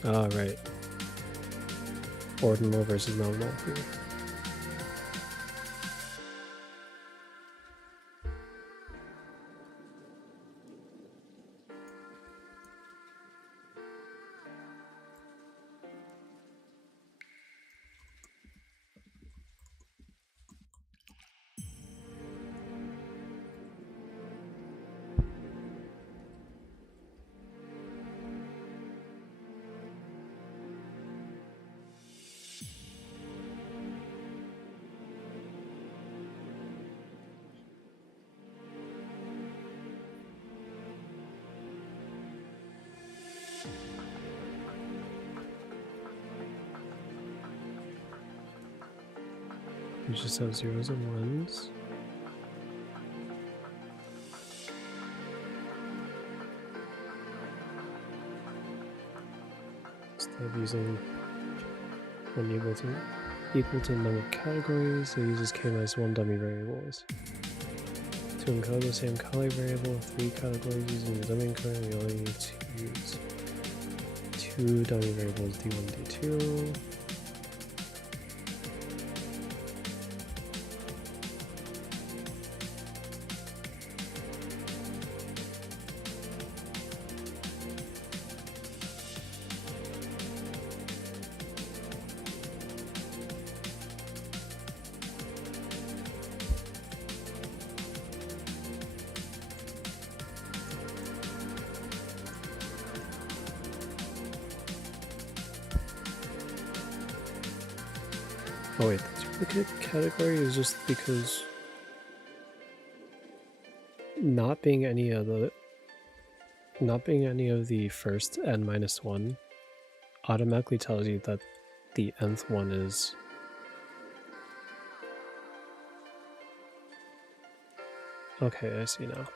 Ah, right. Ordinal versus nominal here. You just have zeros and ones. Instead of using when equal to the number of categories, it uses k-1 dummy variables. To encode the same color variable with 3 categories using the dummy encoder, we only need to use 2 dummy variables, d1, d2. Oh wait, the duplicate category is just because not being any of the first n-1 automatically tells you that the nth one is okay. I see now.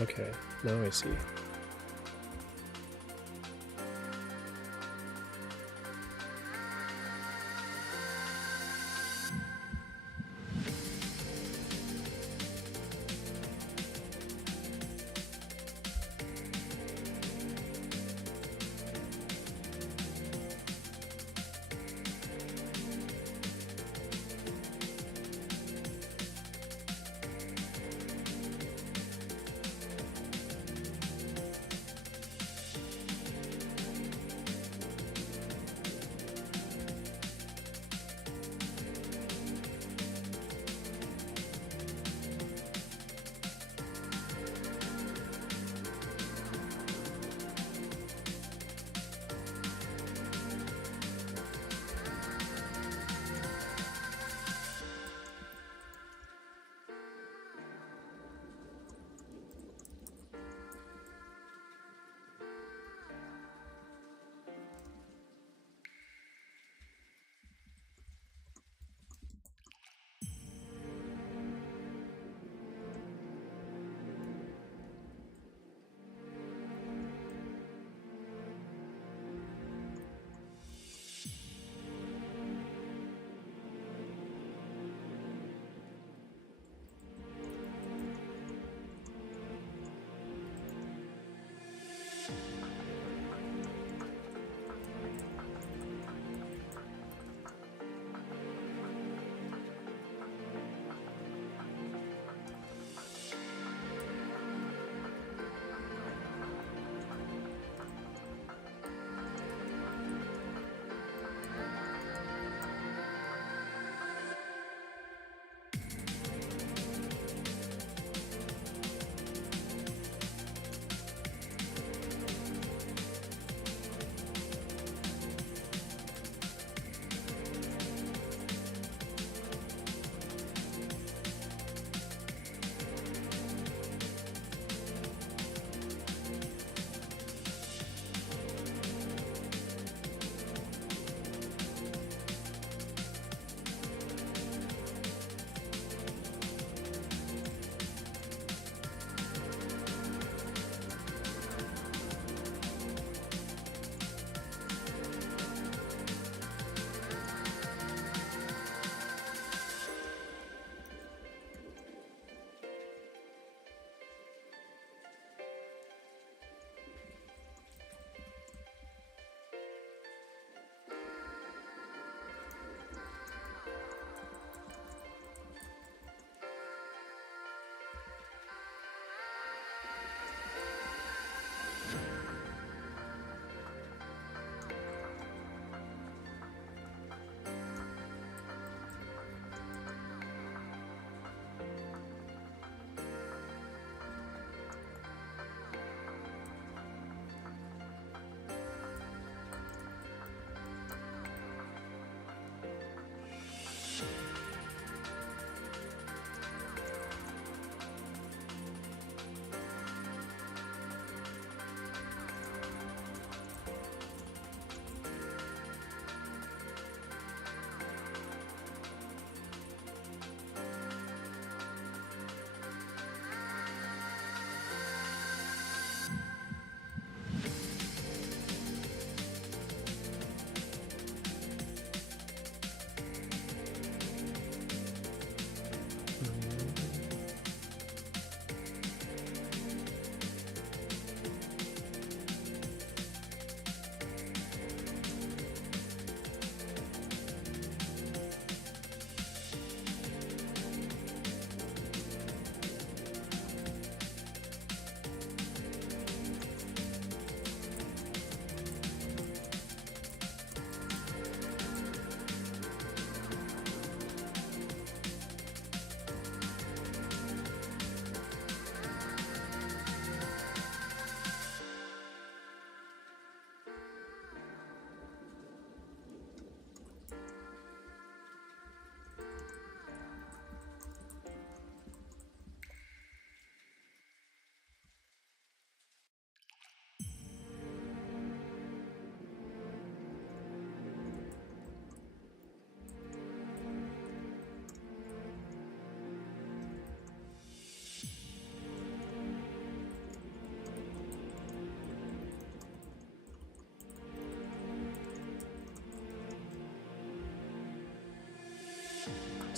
Okay, now I see.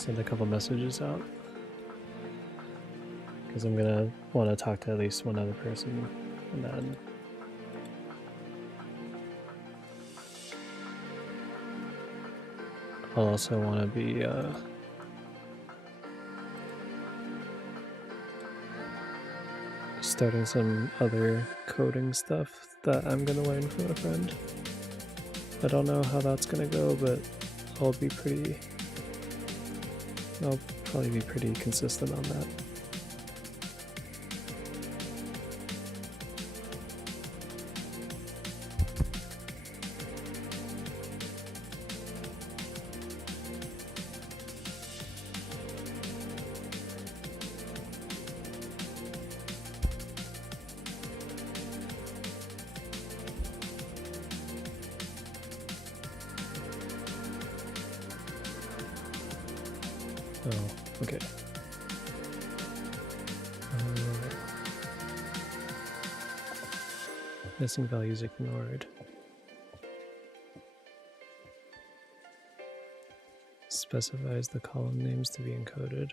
send a couple messages out. Because I'm gonna want to talk to at least one other person, and then I'll also want to be starting some other coding stuff that I'm gonna learn from a friend. I don't know how that's gonna go, but I'll probably be pretty consistent on that. Oh, okay. Missing values ignored. Specifies the column names to be encoded.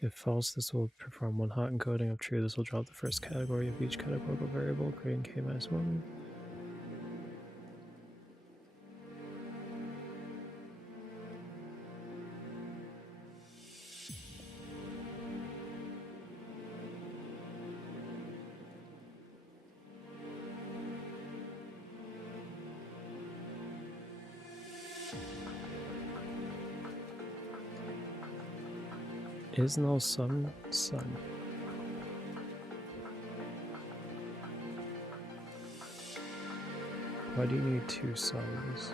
If false, this will perform one hot encoding. If true, this will drop the first category of each categorical variable, creating k-1. Is null sum? Why do you need two sums?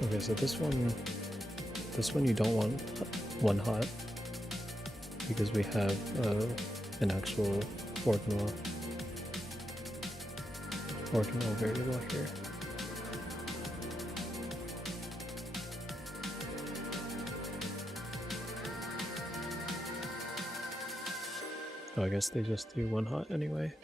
Okay, so this one you don't want one hot because we have an actual ordinal variable here. Oh, I guess they just do one hot anyway.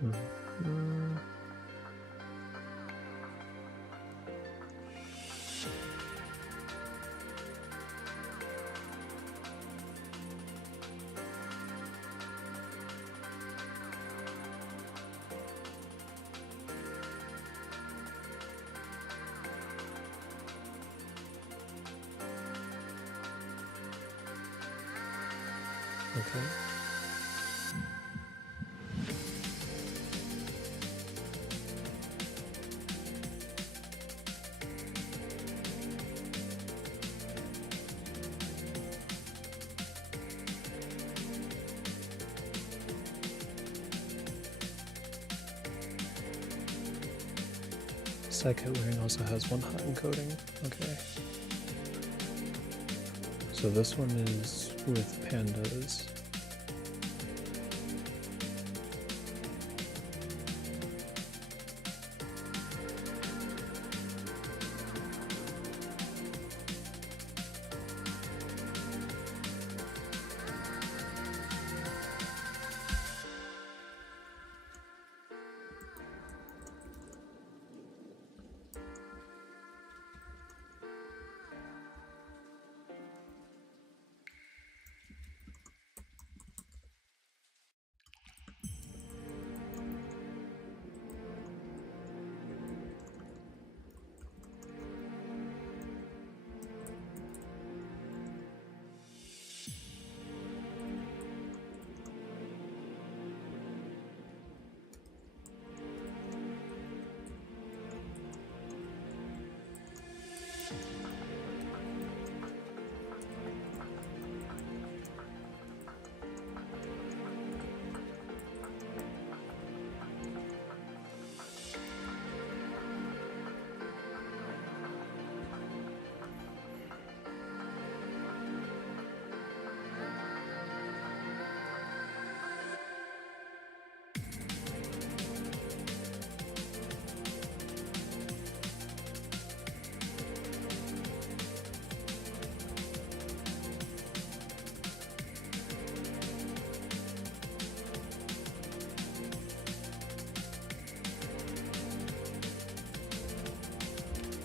Okay. Psychic Ring also has one hot encoding. Okay. So this one is with pandas.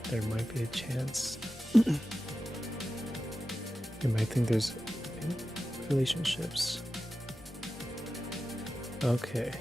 There might be a chance. You might think there's relationships. Okay.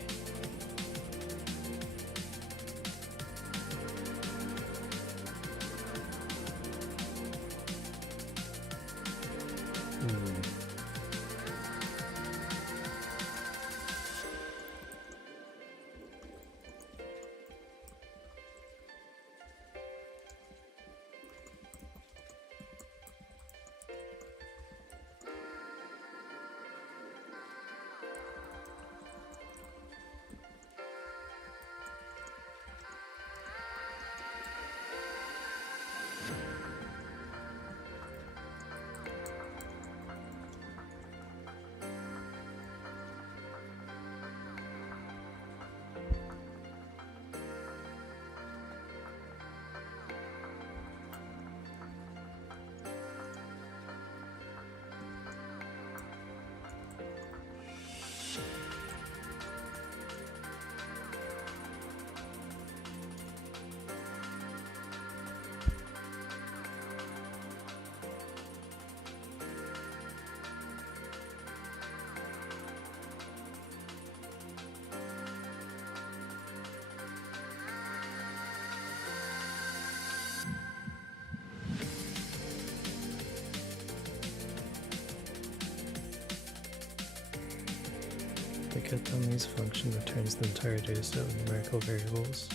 The get dummies function returns the entire dataset with numerical variables.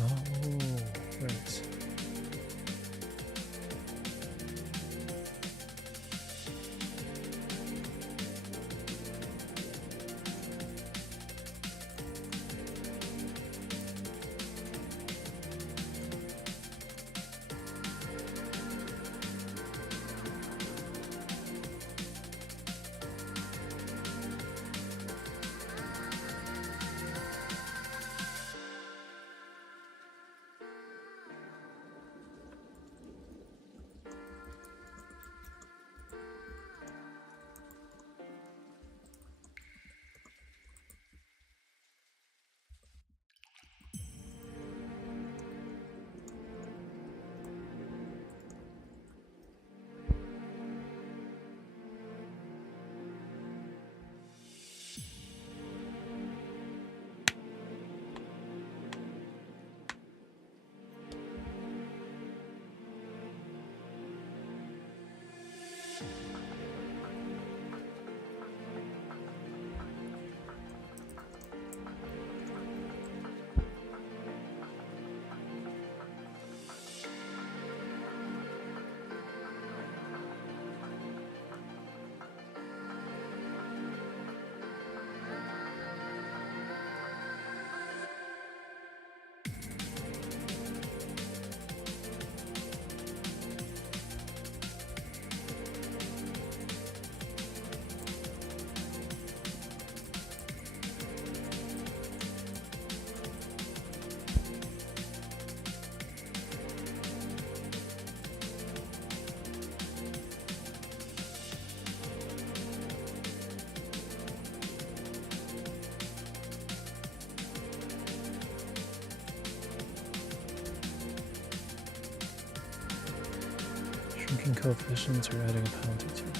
Oh, right. Shrinking coefficients or adding a penalty to them.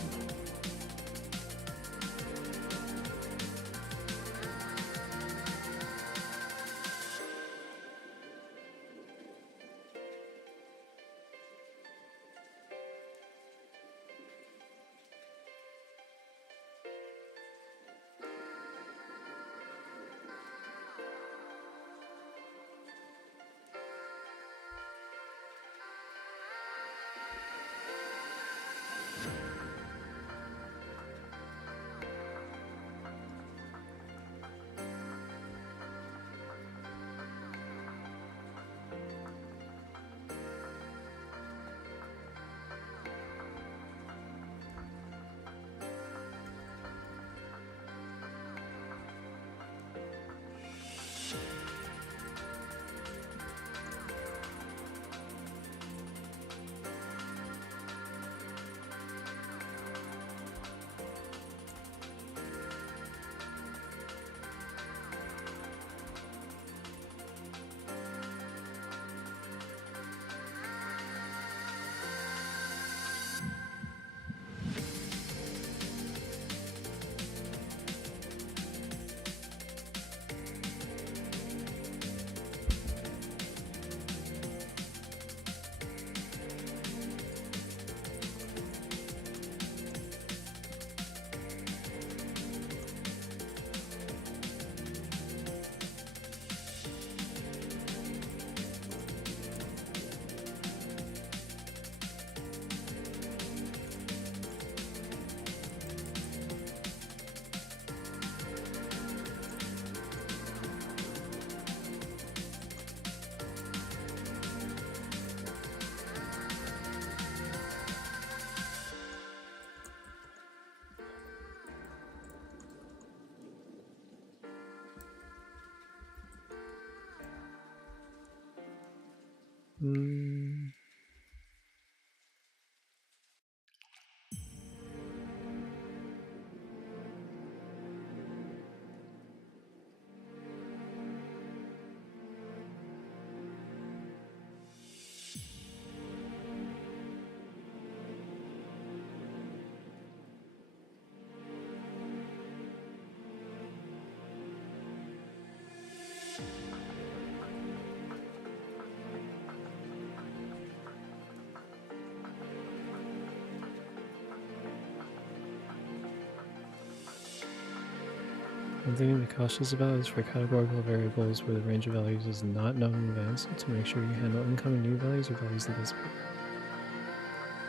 One thing to be cautious about is for categorical variables where the range of values is not known in advance, to make sure you handle incoming new values or values that disappear.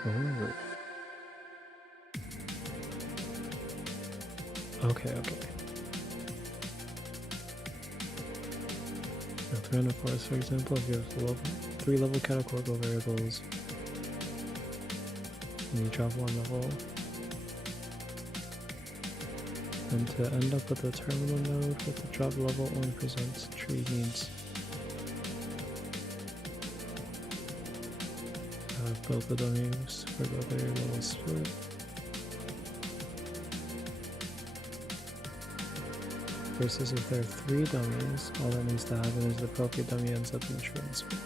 Oh. Okay. Now, 300 forest, for example, if you have 3 level categorical variables, and you drop 1 level, and to end up with a terminal node with the drop level only presents tree needs both the dummies for both variables split. Versus if there are 3 dummies, all that needs to happen is the appropriate dummy ends up in the tree and split.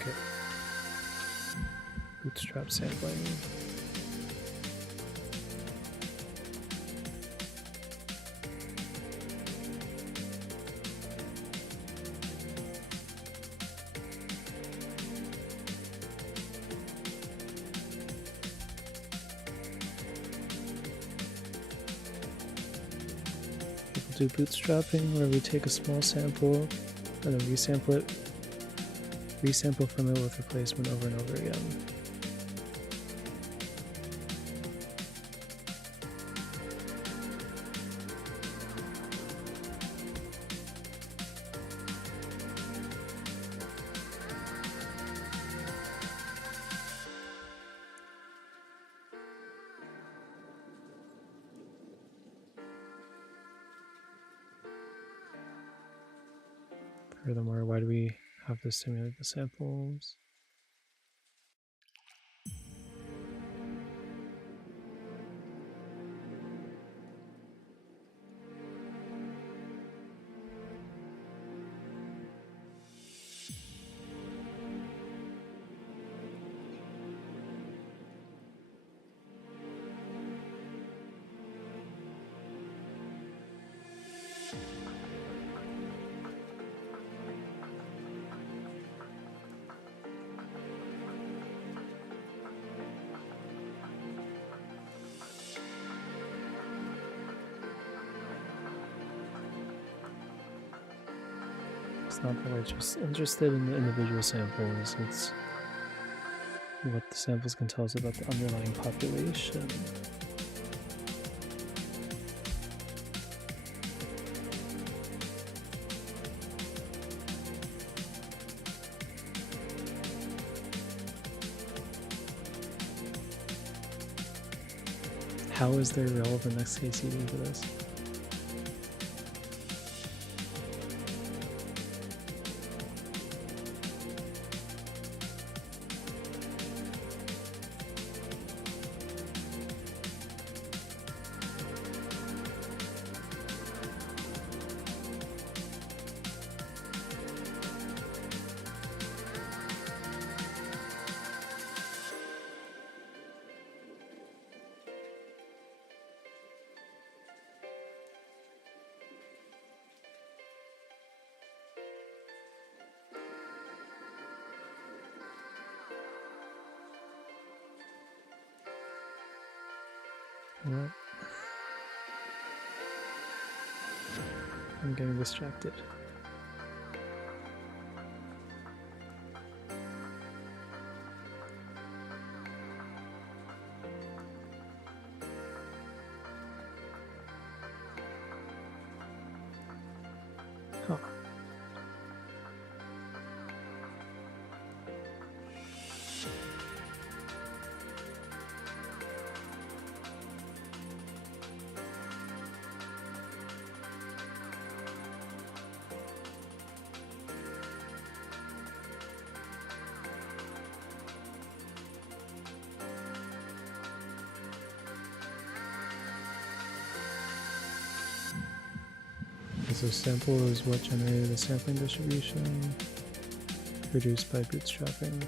Okay. Bootstrap sampling. do bootstrapping, where we take a small sample and then resample from it with replacement over and over again. Furthermore, why do we have to simulate the samples? It's not that we're just interested in the individual samples, it's what the samples can tell us about the underlying population. How is there relevant XKCD for this? What? I'm getting distracted. Huh. So sample is what generated the sampling distribution produced by bootstrapping.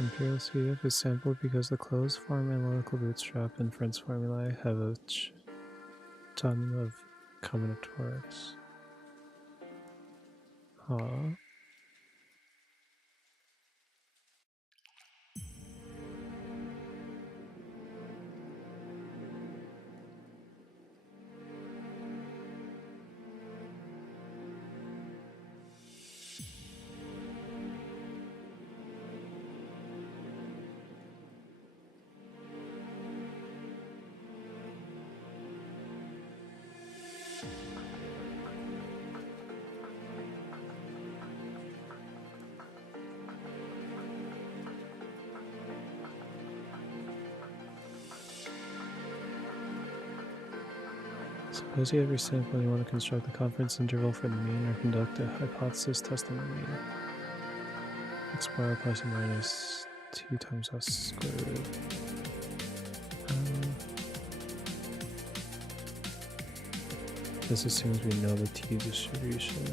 Imperial CDF is sampled because the closed form analytical bootstrap inference formulae have a ton of combinatorics. Huh. Suppose you have your sample and you want to construct the confidence interval for the mean or conduct a hypothesis test on the mean. X bar plus or minus 2 times s squared. This assumes we know the t distribution.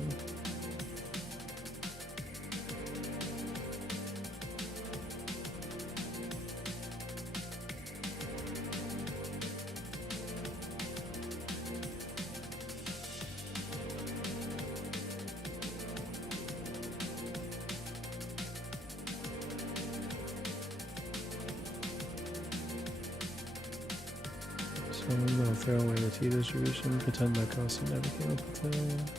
So no, throw away the t distribution, pretend like Gaussian never came up with it.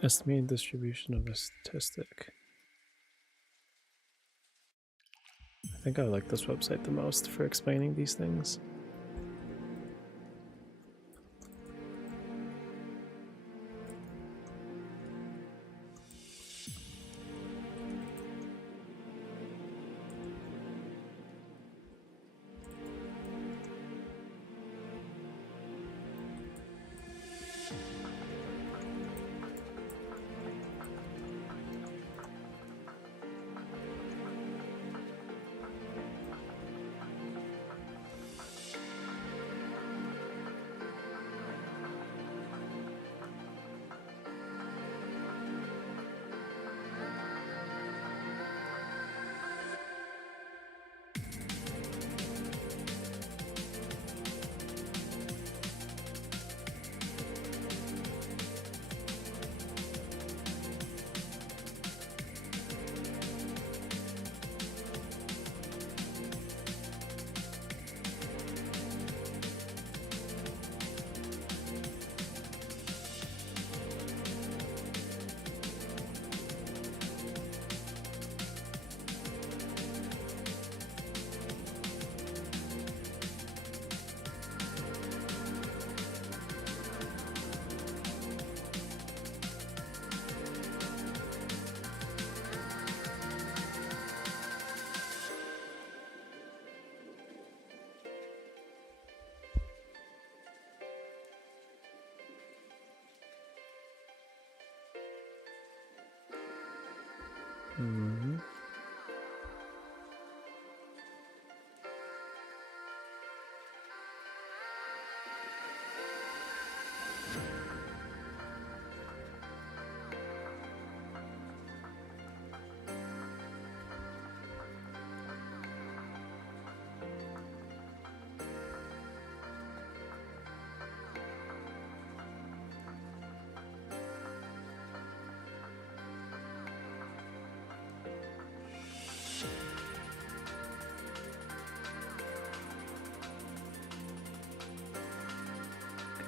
Estimated distribution of a statistic. I think I like this website the most for explaining these things.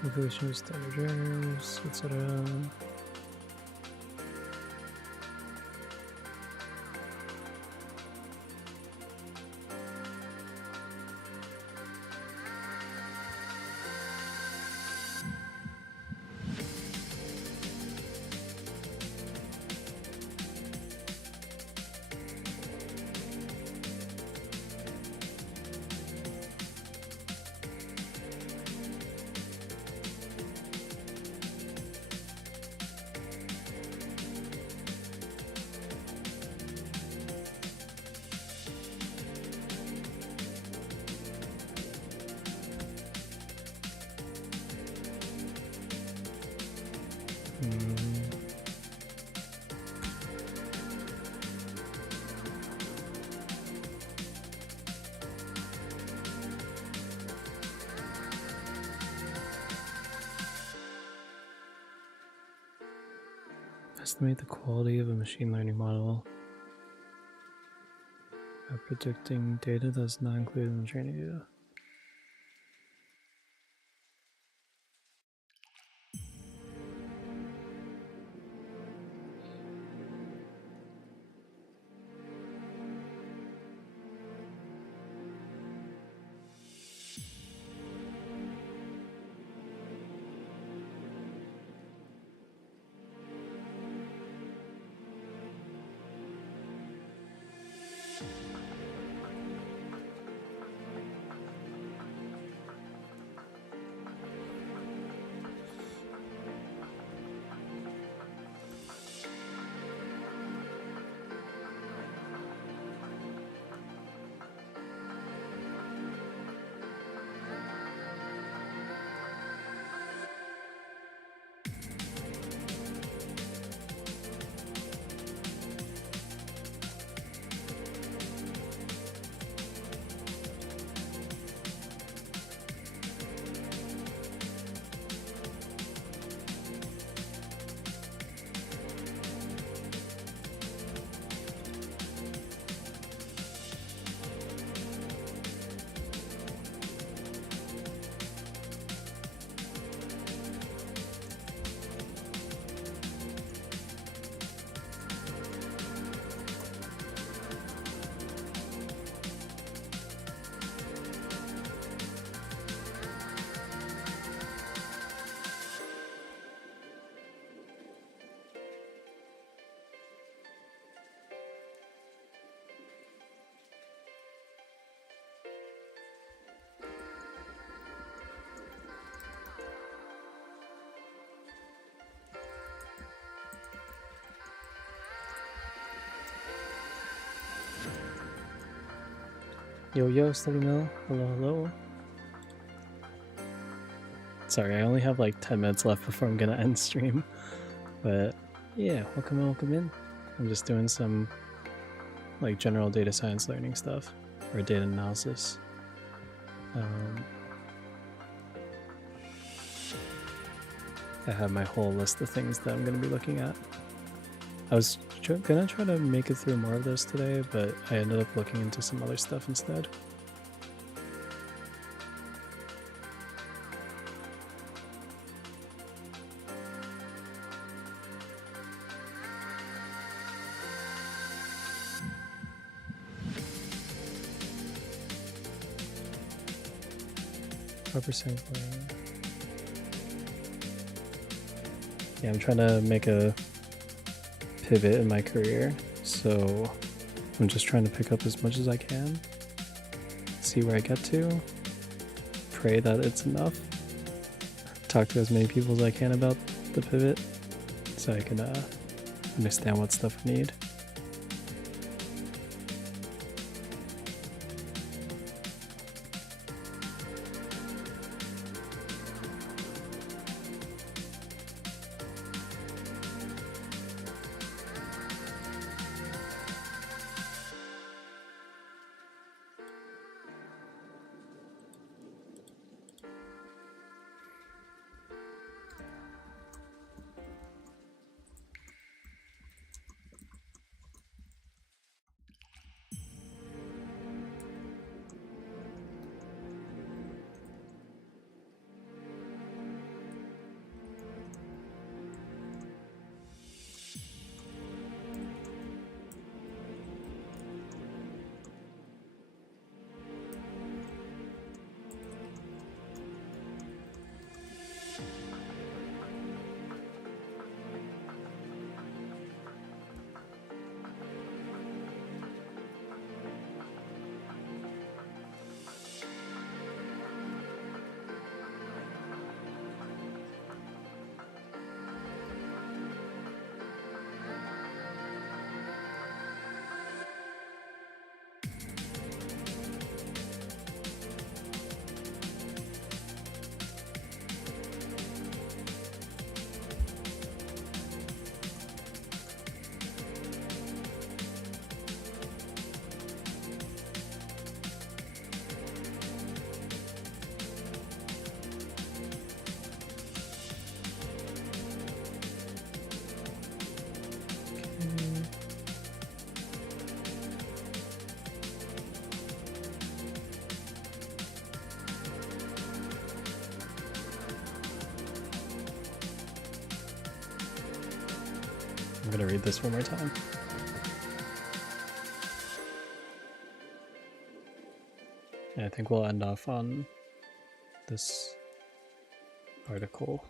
Calculation of standard errors, etc. Estimate the quality of a machine learning model by predicting data that's not included in the training data. Yo, Steady Mill. Hello. Sorry, I only have like 10 minutes left before I'm gonna end stream. But yeah, welcome in. I'm just doing some like general data science learning stuff or data analysis. I have my whole list of things that I'm gonna be looking at. I was gonna try to make it through more of those today, but I ended up looking into some other stuff instead. Proper sampling. Yeah, I'm trying to make a pivot in my career, so I'm just trying to pick up as much as I can, see where I get to, pray that it's enough, talk to as many people as I can about the pivot so I can understand what stuff I need. I'm gonna read this one more time. And I think we'll end off on this article.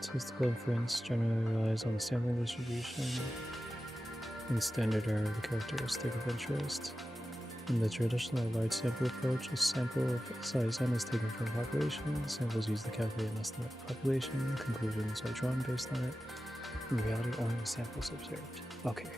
Statistical inference generally relies on the sampling distribution and standard error of the characteristic of interest. In the traditional large sample approach, a sample of size n is taken from a population. Samples used to calculate an estimate of population. Conclusions are drawn based on it. In reality, only the samples observed. Okay.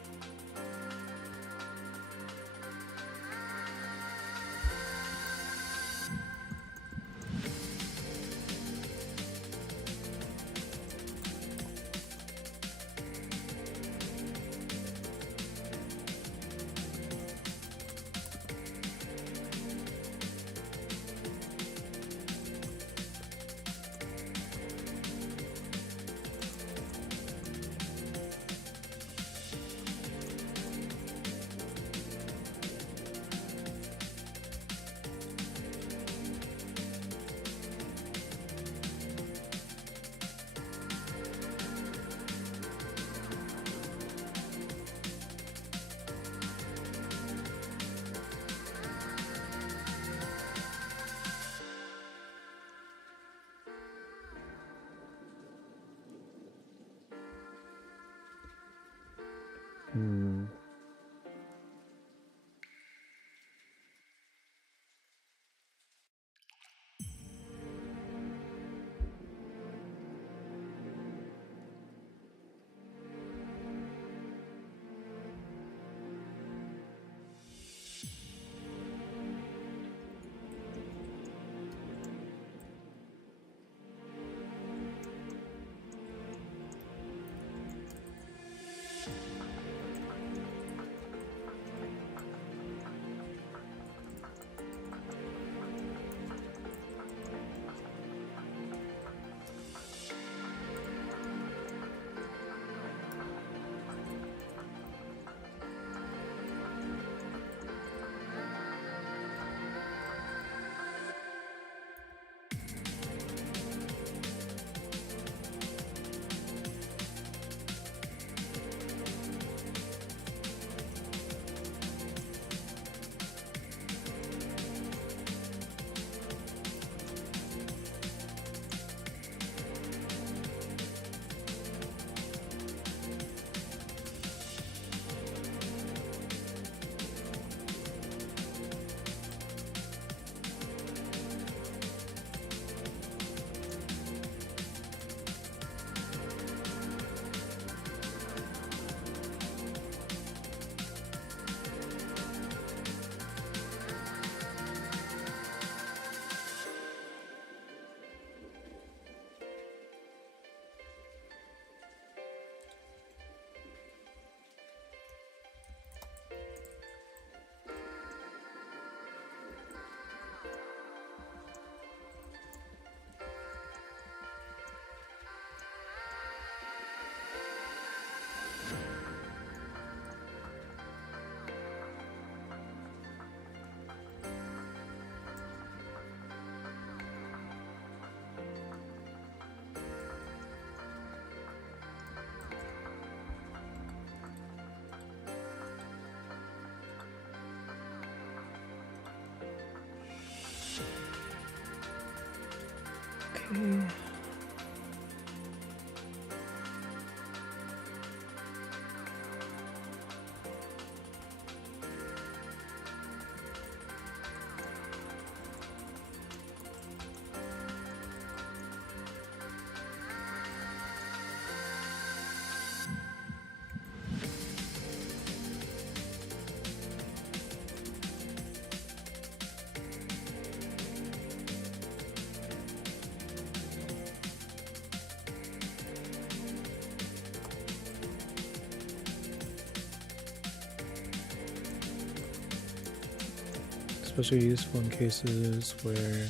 especially useful in cases where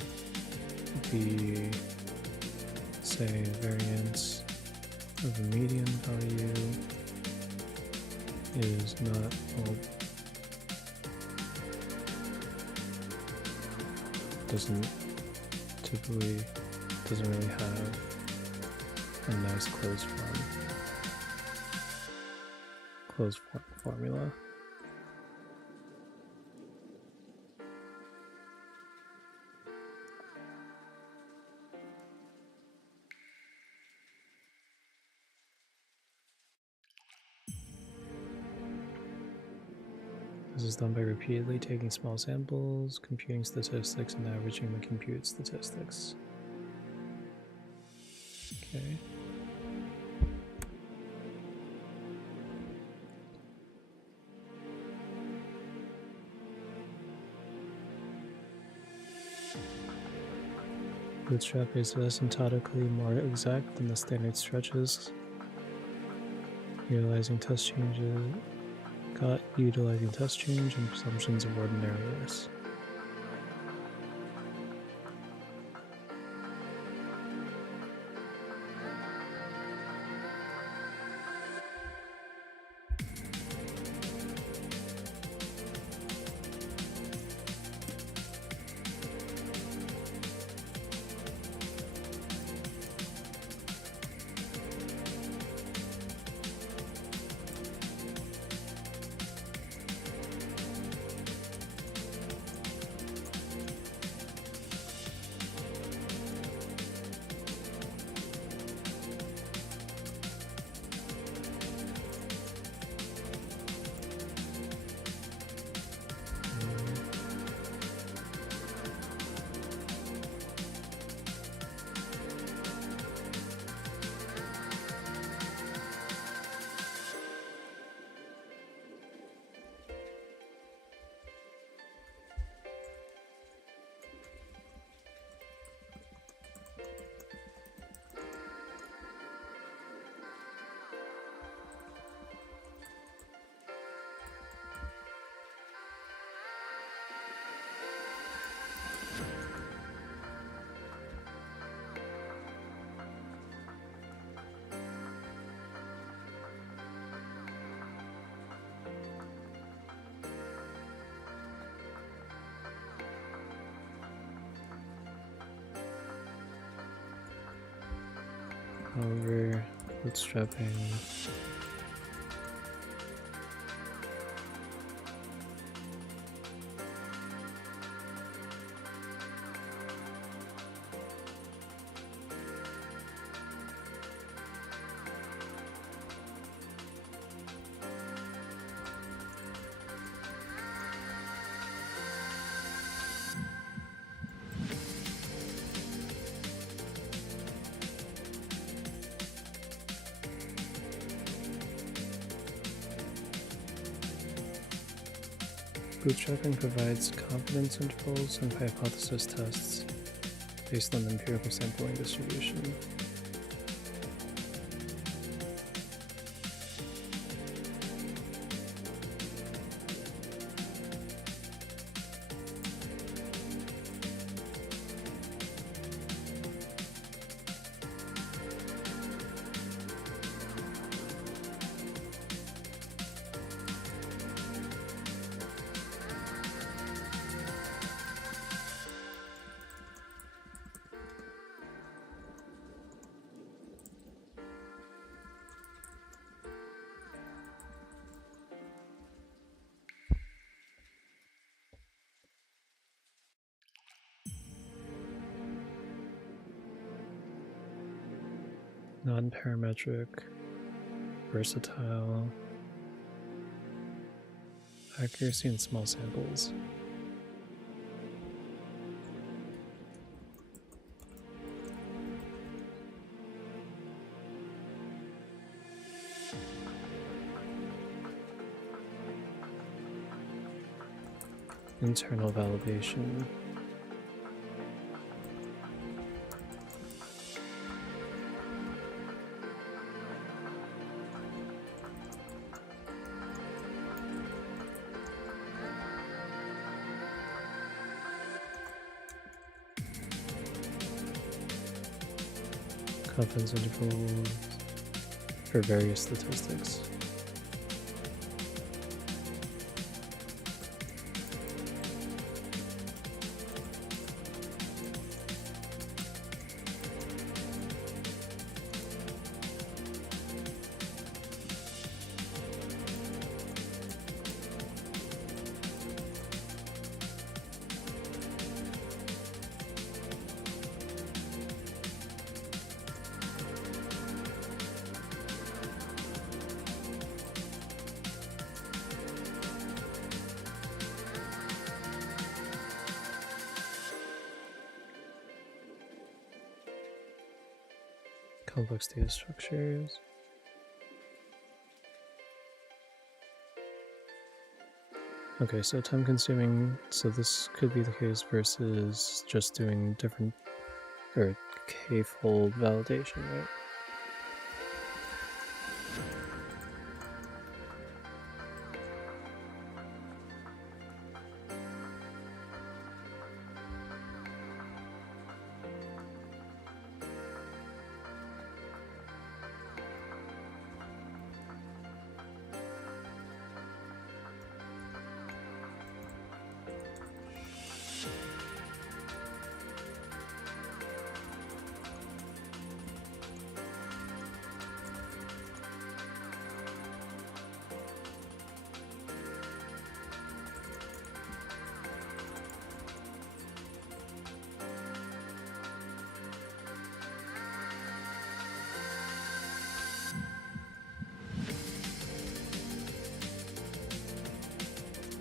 the, say, variance of a median value is not, well, doesn't really have a nice closed form formula. This is done by repeatedly taking small samples, computing statistics, and averaging the computed statistics. Okay. Bootstrap is asymptotically more exact than the standard stretches. Utilizing test change and presumptions of ordinariness. However, bootstrapping Bootstrapping provides confidence intervals and hypothesis tests based on the empirical sampling distribution. Non-parametric, versatile, accuracy in small samples. Internal validation. confidence intervals for various statistics. Complex data structures. Okay, so time consuming, so this could be the case versus just doing different, or k-fold validation, right?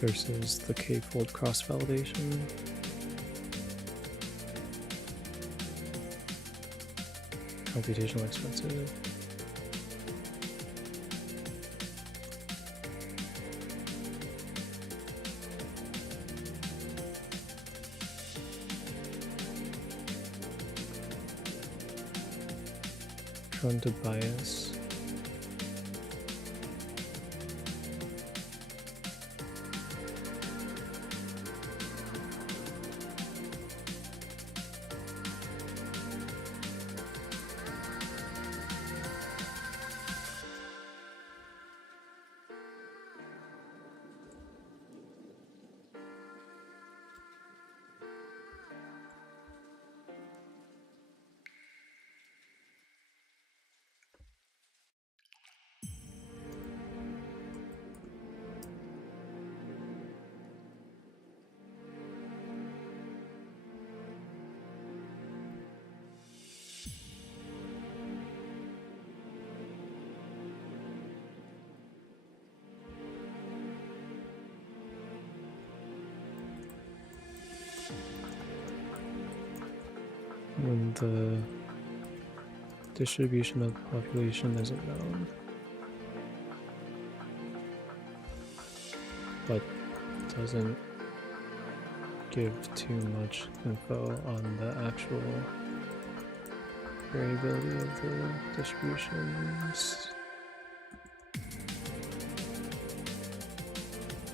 Versus the k-fold cross-validation. Computational expensive. Prone to bias. When the distribution of the population isn't known, but doesn't give too much info on the actual variability of the distributions,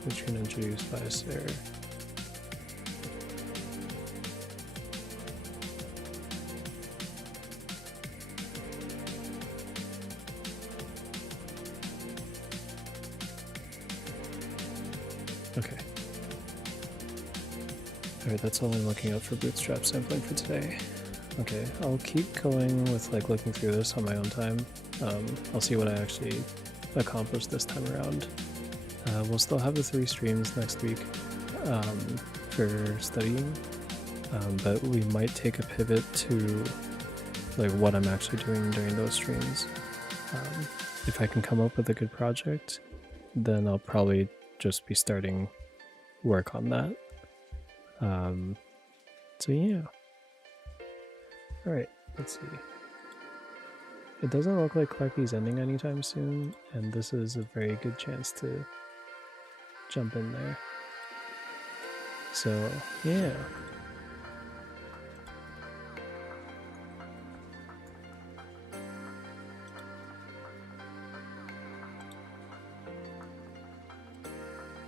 which can introduce bias error. Okay. Alright, that's all I'm looking up for bootstrap sampling for today. Okay, I'll keep going with like looking through this on my own time. I'll see what I actually accomplished this time around. We'll still have the 3 streams next week for studying, but we might take a pivot to like what I'm actually doing during those streams. If I can come up with a good project, then I'll probably just be starting work on that. So yeah. Alright, let's see. It doesn't look like Clarky's ending anytime soon, and this is a very good chance to jump in there. So yeah.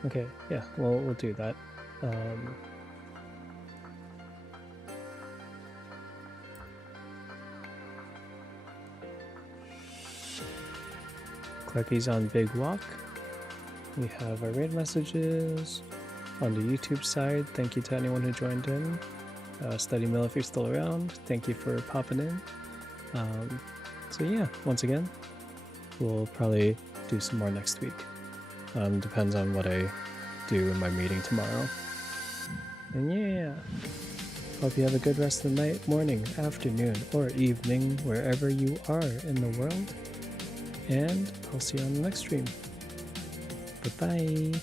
Okay, yeah, well, we'll do that. Bucky's on Big Walk. We have our raid messages on the YouTube side. Thank you to anyone who joined in. Study Mill, if you're still around, thank you for popping in. So yeah, once again, we'll probably do some more next week. Depends on what I do in my meeting tomorrow. And yeah, hope you have a good rest of the night, morning, afternoon, or evening, wherever you are in the world. And I'll see you on the next stream. Bye-bye.